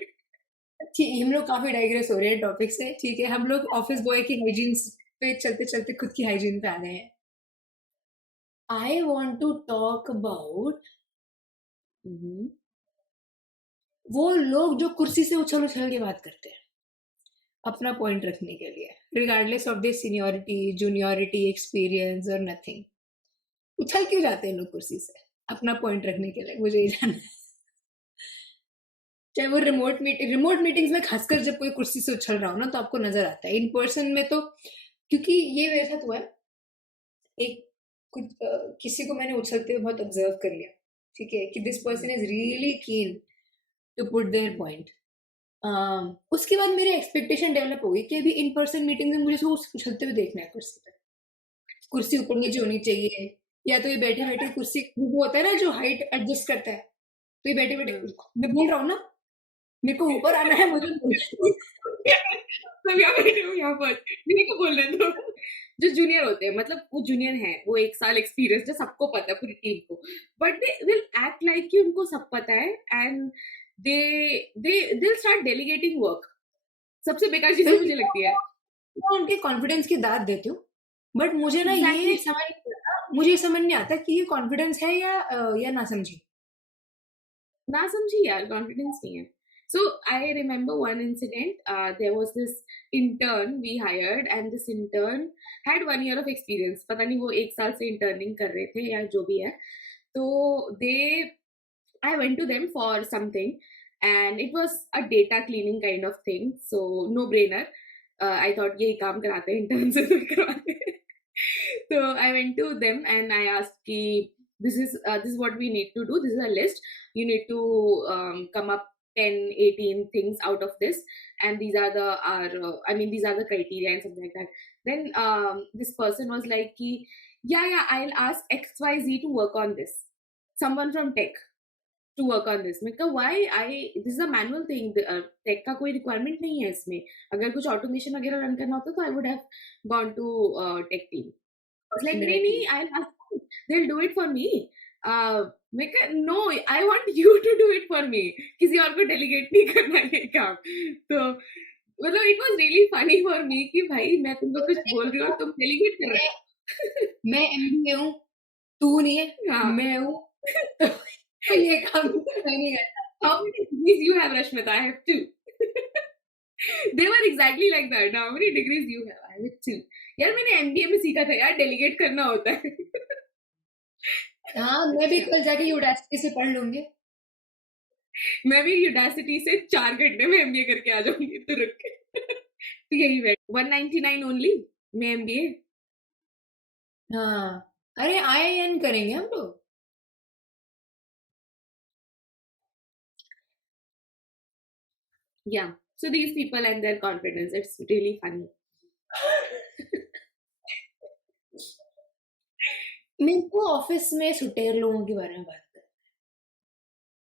ठीक, हम लोग काफी डाइग्रेस हो रहे हैं टॉपिक से। ठीक है, हम लोग ऑफिस बॉय की हाइजीन पे चलते चलते खुद की हाइजीन पे आ गए हैं। I want to talk about hmm. वो लोग जो कुर्सी से उछल उछल के बात करते हैं अपना पॉइंट रखने के लिए, regardless of their seniority, juniority, experience और नथिंग। उछल क्यों जाते हैं लोग कुर्सी से अपना पॉइंट रखने के लिए, मुझे ये जानना है। चाहे वो रिमोट मीटिंग्स में खासकर जब कोई कुर्सी से उछल रहा हो ना, तो आपको नजर आता है। इन पर्सन में तो, क्योंकि ये वैसा हुआ है, एक कुछ किसी को मैंने उछलते हुए बहुत ऑब्जर्व कर लिया, ठीक है, कि this person is really keen to put their point. उसके बाद मेरी एक्सपेक्टेशन डेवलप हो गई कि अभी इन पर्सन मीटिंग में मुझे उसको उछलते हुए देखना है कुर्सी पे। कुर्सी ऊपर नीचे होनी चाहिए, या तो ये बैठे बैठे कुर्सी, वो होता है ना जो हाइट एडजस्ट करता है, तो ये बैठे बैठे, हाँ। मैं बोल रहा हूँ ना, मेरे को ऊपर आना है, मुझे सब यहाँ बैठे हो, यहाँ पर नहीं को बोल रहे तो। जो जूनियर होते हैं, मतलब वो जूनियर हैं, वो एक साल एक्सपीरियंस, जो सबको पता है पूरी टीम को, but they will act like कि उनको सब पता है, and they they they start delegating work. सबसे बेकार चीज तो मुझे लगती है। मैं उनके कॉन्फिडेंस की दाद देती हूँ, बट मुझे ना ये एग्जैक्टली। समझ नहीं आता, मुझे ये समझ नहीं आता कि ये कॉन्फिडेंस है या ना समझी। ना समझी यार, कॉन्फिडेंस नहीं है। So I remember one incident. There was this intern we hired, and this intern had 1 year of experience. पता नहीं वो एक साल से interning कर रहे थे या जो भी है। तो they, I went to them for something, and it was a data cleaning kind of thing. So no brainer. I thought यही काम कराते हैं intern से तो करवाते हैं। So I went to them and I asked कि this is what we need to do. This is a list. You need to come up 10, 18 things out of this, and these are the these are the criteria and something like that. Then this person was like कि yeah, I'll ask XYZ to work on this. Someone from tech to work on this. मैं कहा why? This is a manual thing. Tech का कोई requirement नहीं है इसमें। अगर कुछ automation वगैरह run करना होता तो I would have gone to tech team. It's like नहीं डायरेक्टली नहीं, I'll ask them. They'll do it for me. मैं कहा no, I want you to do it for me. किसी और को delegate नहीं करना ये काम। तो मतलब it was really funny for me कि भाई मैं तुमको कुछ बोल रही हूँ और तुम delegate कर रहे मैं एमबीए हूँ, तू नहीं है, हो। हाँ। मैं हूँ, तो ये काम मैं नहीं करता। How many degrees you have, Rashmita? I have two. They were exactly like that. How many degrees you have? I have two. यार मैंने एमबीए में सीखा था यार, डेलीगेट करना होता है। हाँ, मैं भी अच्छा। कल जाके यूडासिटी से पढ़ लूंगी। मैं भी यूडासिटी से 4 घंटे में एमबीए करके आ जाऊंगी, तो रुक। तो यही वेट 199 ओनली में एमबीए। हाँ, अरे आईआईएन करेंगे हम लोग। Yeah. So these people and their confidence, it's really funny. मेरे को ऑफिस में सुटेर लोगों के बारे में बात कर,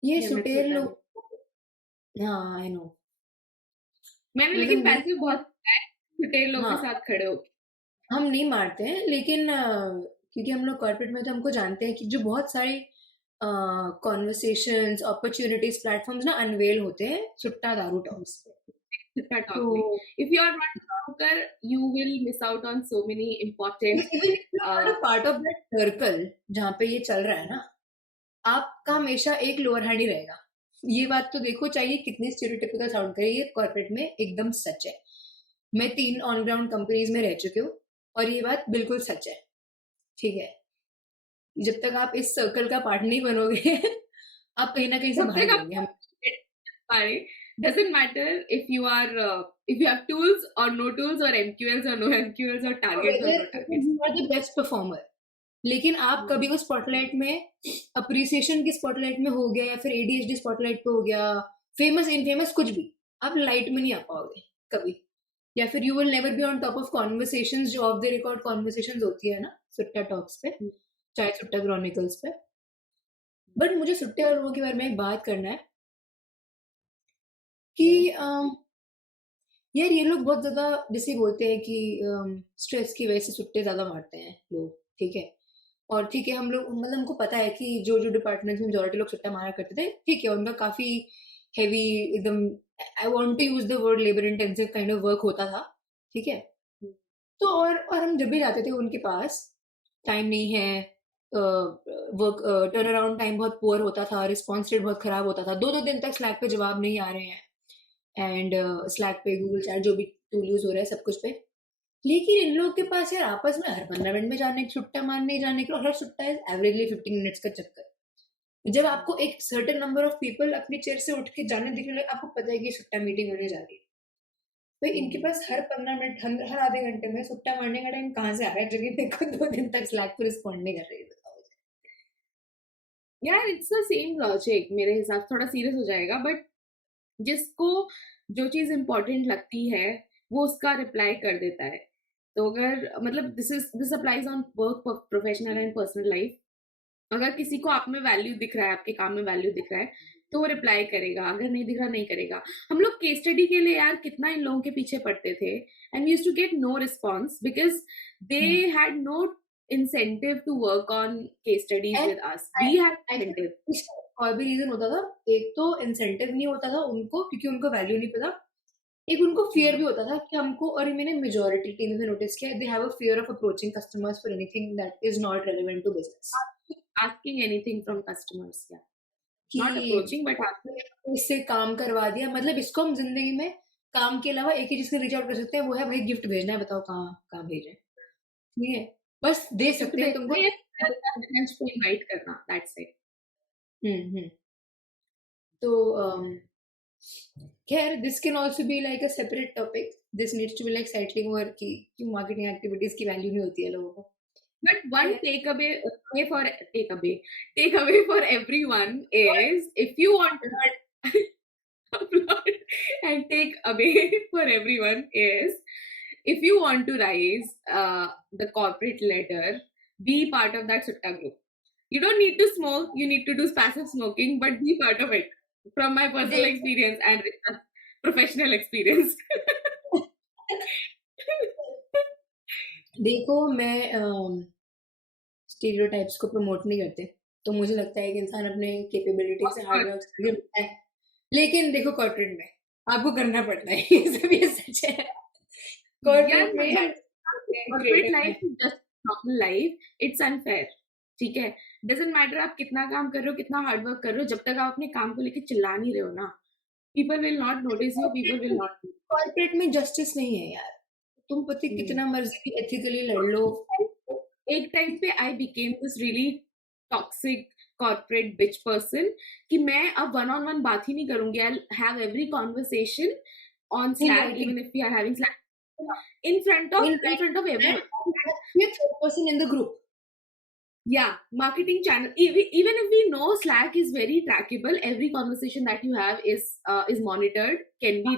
ये ये मेरे को सुटेर पता है। लोग। हाँ, आई नो। मैंने मतलब लेकिन पैसे बहुत छुटे लोग के हाँ, साथ खड़े हो। हम नहीं मारते हैं, लेकिन क्योंकि हम लोग कॉर्पोरेट में, तो हमको जानते हैं कि जो बहुत सारे कॉन्वर्सेशंस, अपॉर्चुनिटीज, प्लेटफॉर्म्स ना अनवेल होते हैं सुट्टा दारू टॉक्स पे। जितना तो टॉक नहीं। If you are not a talker, you will miss out on so many important. Even if you are not a part of that circle जहाँ पे ये चल रहा है ना, आपका हमेशा एक लोअर हैंड ही रहेगा। ये बात तो देखो, चाहिए कितनी स्टीरियोटिपिकल साउंड करे, ये कॉर्पोरेट में एकदम सच है। मैं 3 ऑन ग्राउंड कंपनीज में रह चुकी हूँ, और ये बात बिल्कुल सच है। ठीक है, जब तक आप इस सर्कल का पार्ट नहीं बनोगे आप कहीं ना कहीं से तब बाहर तक ही आप रहेंगे हम। पाए। Doesn't matter if you are if you have tools or no tools, or MQLs or no MQLs, or targets or no whether targets. You are the best performer, लेकिन आप कभी को स्पॉटलाइट में, अप्रिसिएशन की स्पॉटलाइट में हो गया, या फिर एडीएचडी स्पॉटलाइट पे हो गया, फेमस इनफेमस कुछ भी, आप लाइट में नहीं आ पाओगे कभी। या फिर you will never be on top of conversations जो ऑफ द रिकॉर्ड कॉन्वर्सेशंस होती है ना सुट्टा टॉक्स पे, चाहे सुट्टा क्रॉनिकल्स पे। बट मुझे सुट्टे और लोगों के बारे में एक बात करना है कि यार ये लोग बहुत ज्यादा जैसे बोलते हैं कि स्ट्रेस की वजह से सुट्टे ज्यादा मारते हैं लोग, ठीक है। और ठीक है, हम लोग मतलब हमको पता है कि जो जो डिपार्टमेंट में मेजोरिटी लोग सुट्टा मारा करते थे, ठीक है, उनका काफी हैवी एकदम, I want to use the word labour intensive kind of work होता था, ठीक है। तो और हम जब भी जाते थे उनके पास, टाइम नहीं है, वर्क टर्न अराउंड टाइम बहुत पुअर होता था, रिस्पॉन्स रेट बहुत खराब होता था, 2-2 दिन तक स्लैक पे जवाब नहीं आ रहे हैं, एंड स्लैक पे गूगल चैट जो भी टूल यूज हो रहा है सब कुछ पे। लेकिन इन लोगों के पास यार आपस में हर 15 मिनट में जाने छुट्टा मारने जाने के, और हर छुट्टा है एवरेजली 15 मिनट्स का चक्कर। जब आपको एक सर्टेन नंबर ऑफ पीपल अपनी चेयर से उठ के जाने दिखने लगे, आपको पता है कि छुट्टा मीटिंग होने जा रही है। तो इनके पास हर 15 मिनट, हर आधे घंटे में सुट्टा मारने का टाइम कहाँ से आ रहा है, जो कि मेरे को 2 दिन तक स्लैक पर रिस्पॉन्ड नहीं कर रही है, बताओ। यार इट्स द सेम लॉजिक, मेरे हिसाब से थोड़ा सीरियस हो जाएगा, बट जिसको जो चीज इम्पोर्टेंट लगती है वो उसका रिप्लाई कर देता है। तो अगर मतलब this applies on work, professional and personal life. अगर किसी को आप में वैल्यू दिख रहा है, आपके काम में वैल्यू दिख रहा है, तो वो रिप्लाई करेगा, अगर नहीं दिख रहा नहीं करेगा। हम लोग केस स्टडी के लिए यार कितना इन लोगों के पीछे पड़ते थे, and use to get no response because they hmm. Had no incentive to work on case studies and with us. I We had I incentive. Think इसका और भी रीजन होता था। एक तो इंसेंटिव नहीं होता था उनको क्योंकि उनको वैल्यू नहीं पता। एक उनको फियर भी होता था कि हमको, और मैंने मेजोरिटी टीम में नोटिस किया, they have a fear of approaching customers for anything that is not relevant to business. Asking anything from customers, yeah. कि Not approaching, but आपने इससे काम करवा दिया, मतलब इसको हम जिंदगी में काम के अलावा एक ही चीज से रीच आउट कर सकते हैं, वो है भाई गिफ्ट भेजना है, बताओ कहाँ कहाँ भेजें, ठीक है। बस दे गिफ्ट सकते हैं तुमको। भेजना या फ्रेंड्स को इनवाइट करना, दैट्स इट। हम्म। तो खैर this can also be like a separate topic, this needs to be like साइटलिंग ओवर की मार्केटिंग एक्टिविटीज की वैल्यू नहीं होती है लोगों को। But one खैर, takeaway for everyone is, if you want to applaud and take away for everyone is, if you want to rise the corporate ladder, be part of that sutta group. You don't need to smoke, you need to do passive smoking, but be part of it. From my personal देखो experience and professional experience. देखो मैं stereotypes को promote नहीं करते, तो मुझे लगता है कि इंसान अपने कैपेबिलिटी Of से हार्ड course. वर्क करके बनता है। लेकिन देखो कॉर्पोरेट में आपको करना पड़ता है, ये सब ये सच है। यार कॉर्पोरेट में corporate life creative. Is just normal life, it's unfair. ठीक है, डजेंट मैटर आप कितना काम कर रहे हो, कितना हार्ड वर्क कर रहे हो, जब तक आप अपने काम को लेके चिल्ला नहीं रहे हो ना, people will not notice you, people will not. Corporate में जस्टिस नहीं है यार, तुम पति कितना मर्जी भी एथिकली लड़ लो। एक टाइम पे I became this really toxic corporate bitch person, कि मैं अब वन ऑन वन बात ही नहीं करूंगी, I have every conversation on in Slack, writing, even if we are having Slack, in in front of writing, everyone. Third person in the group. Yeah, marketing channel. Even if we know Slack is very trackable, every conversation that you have is monitored. Can be,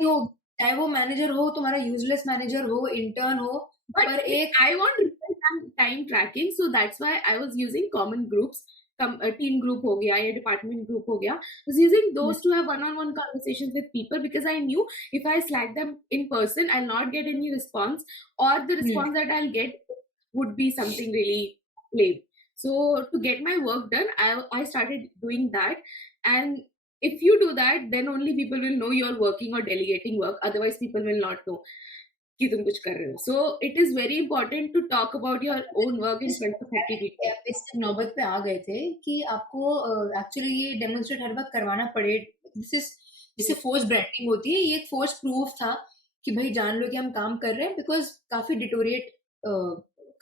हो, चाहे वो manager हो, तुम्हारा useless manager हो, intern हो, but पर एक I want time tracking, so that's why I was using common groups. Team group हो गया या department group हो गया. I was using those to have one-on-one conversations with people because I knew if I Slack them in person, I'll not get any response, or the response that I'll get would be something really lame. So to get my work done, I started doing that. And if you do that, then only people will know you're working or delegating work. Otherwise, people will not know कि तुम कुछ कर रहे हो. So it is very important to talk about your own work in front of 30 people. आप इस नौबत पे आ गए थे कि आपको एक्चुअली ये डेमोन्स्ट्रेट हर वक्त करवाना पड़े, दिस इज, जिसे फोर्स ब्रांडिंग होती है, ये एक फोर्स प्रूफ था कि भाई जान लो कि हम काम कर रहे हैं, बिकॉज काफी डिटोरिएट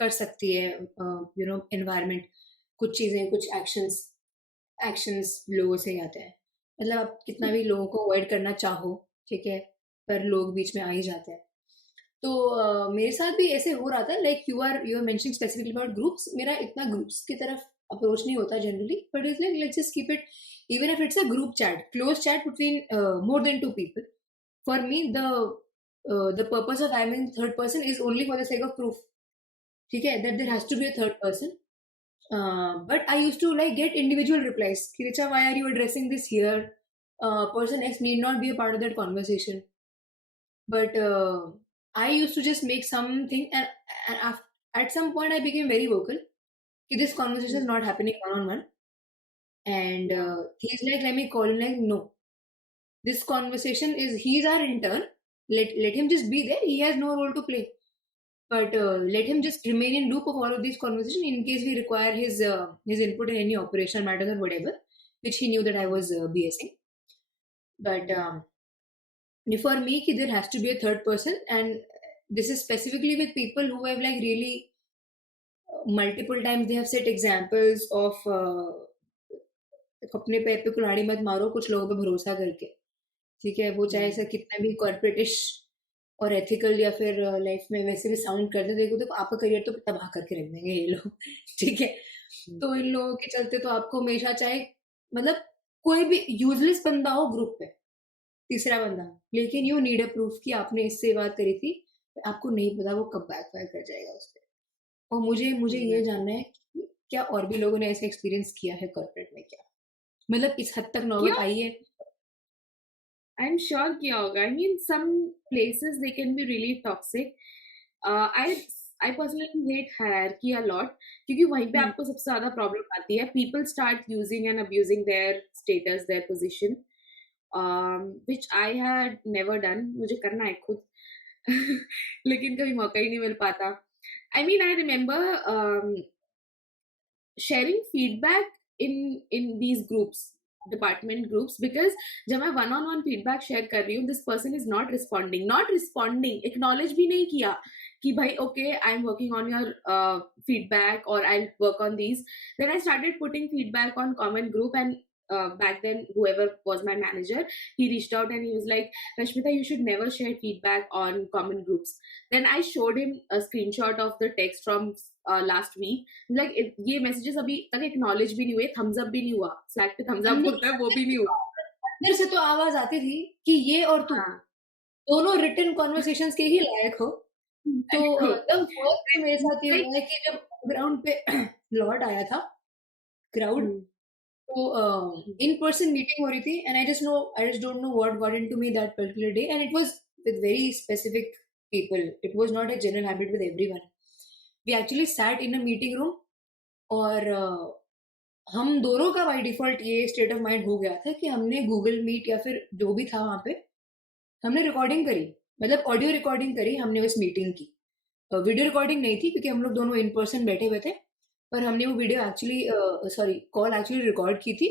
कर सकती है एनवायरनमेंट, कुछ चीजें, कुछ एक्शंस, लोगों से ही आते हैं। मतलब आप कितना भी लोगों को अवॉइड करना चाहो, ठीक है, पर लोग बीच में आ ही जाते हैं। तो मेरे साथ भी ऐसे हो रहा था, like you are mentioning specifically about groups, मेरा इतना ग्रुप्स की तरफ अप्रोच नहीं होता generally, but it's like let's just keep it, even if it's a group chat, close chat between more than 2 people, for me the purpose of having third person is only for the sake of proof, ठीक है, that there has to be a third person. But I used to like get individual replies. Richa, why are you addressing this here? Person X need not be a part of that conversation. But I used to just make something, and at some point I became very vocal. Ki this conversation is not happening one on one, and Yeah. he's like, let me call him. Like, no, this conversation is he's our intern. Let him just be there. He has no role to play. But let him just remain in loop of all of these conversations in case we require his input in any operational matters or whatever, which he knew that I was BSing. But for me, ki there has to be a third person, and this is specifically with people who have like really multiple times they have set examples of अपने पैर पे कुल्हाड़ी मत मारो कुछ लोगों पे भरोसा करके, ठीक है? वो चाहे ऐसा कितना भी कॉर्पोरेटिश और एथिकल या फिर लाइफ में वैसे भी साउंड करते, देखो देखो आपका करियर तो तबाह करके रख देंगे ये लोग ठीक है? तो इन लोगों के चलते तो आपको हमेशा चाहे मतलब कोई भी यूजलेस बंदा हो ग्रुप पे, तीसरा बंदा, लेकिन यू नीड अ प्रूफ कि आपने इससे बात करी थी, आपको नहीं पता वो कब बैकफायर कर जाएगा उस पे। और मुझे मुझे ये जानना है कि क्या और भी लोगों ने ऐसा एक्सपीरियंस किया है कॉर्पोरेट में क्या? मतलब इस हद तक नौबत Yeah, आई है? I'm sure किया होगा. I mean, some places they can be really toxic. I personally hate hierarchy a lot क्योंकि वहीं पे हुँ, आपको सबसे ज़्यादा प्रॉब्लम आती है. People start using and abusing their status, their position, which I had never done. मुझे करना है खुद, लेकिन कभी मौका ही नहीं मिल पाता. I mean, I remember sharing feedback in these groups, department groups, because जब मैं one on one feedback share कर रही हूँ, this person is not responding, acknowledge भी नहीं किया कि भाई okay I am working on your feedback और I work on these. Then I started putting feedback on common group and back then whoever was my manager, he reached out and he was like, Rashmita, you should never share feedback on common groups. Then I showed him a screenshot of the text from last week. Like ये messages अभी तक acknowledge भी नहीं हुए, Thums up भी नहीं हुआ, slack पे थम्स अप अंदर होता है वो भी नहीं हुआ. अंदर से तो आवाज़ आती थी कि ये और तू हाँ. दोनों रिटन कन्वर्सेशंस के ही लायक हो। तो देखो, तब वर्क पे मेरे साथ ये लाइक हुआ है कि जब ग्राउंड पे लॉर्ड आया था, क्राउड, तो इन पर्सन मीटिंग हो रही थी and I just don't know what got into me that particular day and it was with very specific people, it was not a general habit with everyone. We actually sat in a meeting room और हम दोनों का by default ये state of mind हो गया था कि हमने गूगल मीट या फिर जो भी था वहाँ पे, हमने रिकॉर्डिंग करी, मतलब ऑडियो रिकॉर्डिंग करी हमने उस मीटिंग की। वीडियो रिकॉर्डिंग नहीं थी क्योंकि हम लोग दोनों इन पर्सन बैठे हुए थे, पर हमने वो video actually sorry call actually record की थी।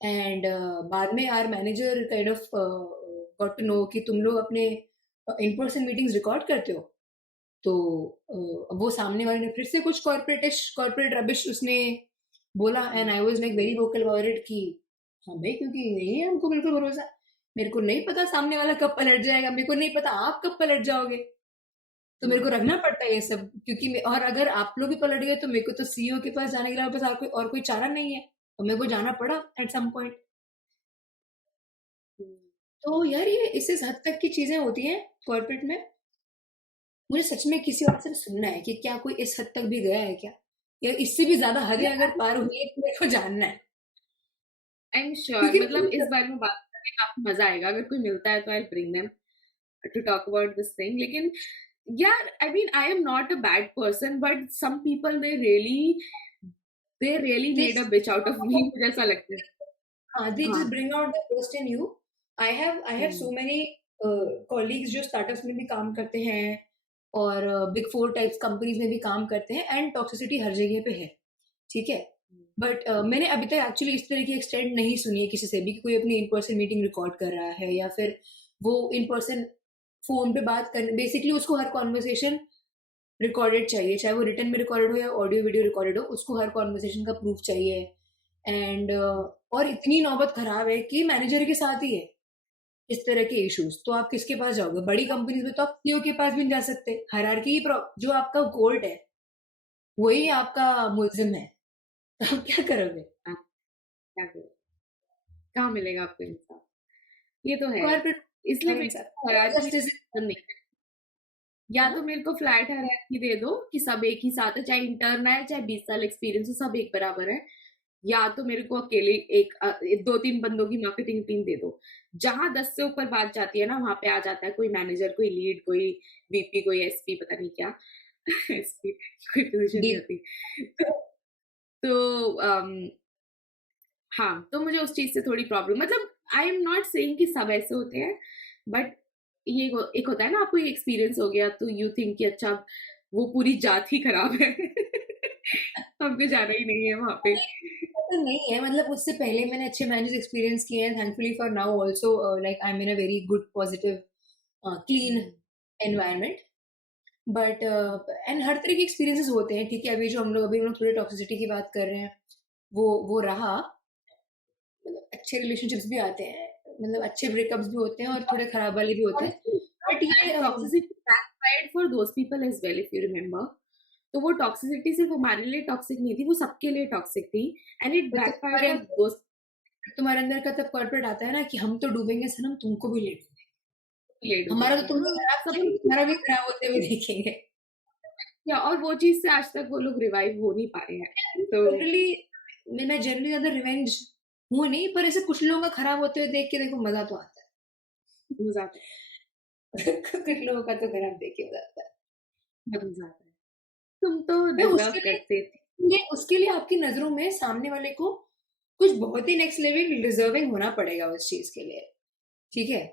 एंड बाद में our manager kind of got to know कि तुम लोग अपने इन पर्सन मीटिंग्स रिकॉर्ड करते हो। तो वो सामने वाले ने फिर से कुछ कॉर्पोरेट रबिश उसने बोला and I was like very vocal about it कि हाँ भाई क्योंकि नहीं है हमको बिल्कुल भरोसा, मेरे को नहीं पता सामने वाला कब पलट जाएगा, मेरे को नहीं पता आप कब पलट जाओगे, तो मेरे को रखना पड़ता है ये सब क्योंकि और अगर आप लोग भी पलट गए तो मेरे को तो सीईओ के पास जाने के अलावा बस और कोई चारा नहीं है, तो मेरे को जाना पड़ा एट सम पॉइंट। तो यार ये इससे हद तक की चीजें होती हैं कॉर्पोरेट में। मुझे सच में किसी और से सुनना है कि क्या कोई इस हद तक भी गया है क्या, या इससे भी ज्यादा हदें अगर पार हुई है तो मेरे को जानना है। आई एम श्योर, क्योंकि मतलब इस बारे में बात करके काफी मजा आएगा. अगर कोई मिलता है तो I bring them to talk about this thing. लेकिन यार, I mean, I am not a bad person, but some people they really made this a bitch out of me, मुझे ऐसा लगता है. हाँ, they हाँ. just bring out the worst in you. I have so many colleagues जो startups में भी काम करते हैं और बिग फोर टाइप्स कंपनीज में भी काम करते हैं एंड टॉक्सिसिटी हर जगह पे है, ठीक है? बट मैंने अभी तक एक्चुअली इस तरह की एक्सटेंड नहीं सुनी है किसी से भी कि कोई अपनी इन पर्सन मीटिंग रिकॉर्ड कर रहा है या फिर वो इन पर्सन फोन पे बात कर, बेसिकली उसको हर कॉन्वर्सेशन रिकॉर्डेड चाहिए, चाहे वो रिटन में रिकॉर्डेड हो या ऑडियो वीडियो रिकॉर्डेड हो, उसको हर कॉन्वर्सेशन का प्रूफ चाहिए। एंड और इतनी नौबत खराब है कि मैनेजर के साथ ही है इस तरह के इश्यूज, तो आप किसके पास जाओगे? बड़ी कंपनीज में तो आप सीईओ के पास भी नहीं जा सकते, हायरार्की जो आपका कोर्ट है वही आपका मुल्जिम है, तो आप क्या करोगे? हाँ, क्या करें? कहाँ मिलेगा आपको इंसाफ? ये तो है. कॉर्पोरेट इसलिए और मेरे इंसान को हायरार्की जस्टिस। पसंद नहीं है. या हाँ, तो मेरे को फ्लैट हायरार्की दे दो कि सब एक ही साथ है, चाहे इंटर्न है चाहे 20 साल एक्सपीरियंस हो, सब एक बराबर है. या तो मेरे को अकेले एक 2-3 बंदों की मार्केटिंग टीम दे दो। जहाँ 10 से ऊपर बात जाती है ना, वहाँ पे आ जाता है कोई मैनेजर, कोई लीड, कोई वीपी, कोई एसपी, पता नहीं क्या। एसपी कोई पोज़ीशन नहीं डील। होती। तो हाँ, तो मुझे उस चीज़ से थोड़ी प्रॉब्लम, मतलब आई एम नॉट सेइंग कि सब ऐसे होते हैं, बट ये एक होता है ना, आपको ये एक्सपीरियंस हो गया तो यू थिंक कि अच्छा वो पूरी जात ही खराब है। हमको जाना ही नहीं है वहाँ पे। ऐसा नहीं है, मतलब उससे पहले मैंने अच्छे मैनेजर एक्सपीरियंस किए हैं, thankfully for now also like I am in a very good positive clean हुँ, एनवायरनमेंट। बट एंड हर तरह के एक्सपीरियंसेस होते हैं, ठीक है। अभी हम लोग थोड़े टॉक्सिसिटी की बात कर रहे हैं, वो रहा। मतलब अच्छे रिलेशनशिप्स भी आते हैं, मतलब अच्छे ब्रेकअप्स भी होते हैं और थोड़े खराब वाले भी होते हैं। honestly, बट ये toxicity backfired for those people as well if you remember। तो वो टॉक्सिसिटी सिर्फ हमारे लिए टॉक्सिक नहीं थी, वो सबके लिए टॉक्सिक थी, एंड इट तो बैकफायर्ड फॉर दोस्त। तुम्हारे अंदर का तब कॉर्पोरेट आता है ना कि हम तो डूबेंगे सनम, तुमको भी ले डूबेंगे। ले हमारा तो डूबेंगे, तुमने हाँ, खराब सब किया, लोग तुम्हारा भी खराब होते हुए देखेंगे। या, और वो चीज़ से आज तक वो लोग रिवाइव हो नहीं पा रहे हैं। तो जनरली मैं जनरली ज्यादा रिवेंज हूँ नहीं, पर ऐसे कुछ लोगों का खराब होते हुए देख के देखो मजा तो आता मज़ा आता है, है। कुछ लोगों का तो खराब देख के मजा आता है। बहुत मज़ा आता है। तुम तो मैं डिज़र्व करते थे। उसके लिए आपकी नजरों में सामने वाले को कुछ बहुत ही नेक्स्ट लेवल डिजर्विंग होना पड़ेगा उस चीज के लिए, ठीक है।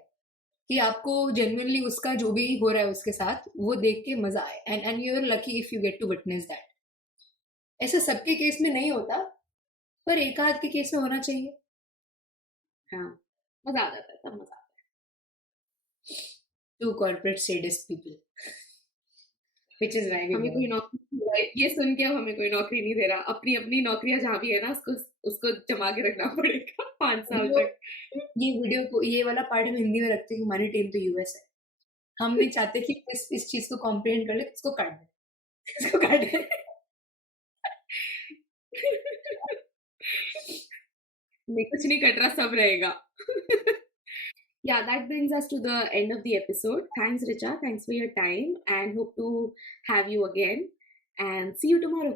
कि आपको जेन्युइनली उसका जो भी हो रहा है उसके साथ वो देख के मजा आए, and you are lucky if you get to witness that. ऐसा सबके केस में नहीं होता, पर एक आध के केस में होना चाहिए। हाँ, मज़ा आ जाता है, तब मज़ा आता to corporate sadist people which is है। वैलिड। हमें कोई नौकरी नहीं दे रहा है, ये सुन के अब हमें कोई नौकरी नहीं दे रहा। अपनी-अपनी नौकरियाँ जहाँ भी है ना, उसको उसको जमा के रखना पड़ेगा 5 साल वीडियो तक। ये वीडियो को ये वाला पार्ट हम हिंदी में रखते हैं कि हमारी टीम तो यूएस है। हम नहीं चाहते कि इस चीज को कॉम्प्रिहेंड कर ले, इसको काट दे। इसको काट दे। नहीं, कुछ नहीं कट रहा, सब रहेगा। Yeah, that brings us to the end of the episode. Thanks, Richa. Thanks for your time, and hope to have you again. And see you tomorrow.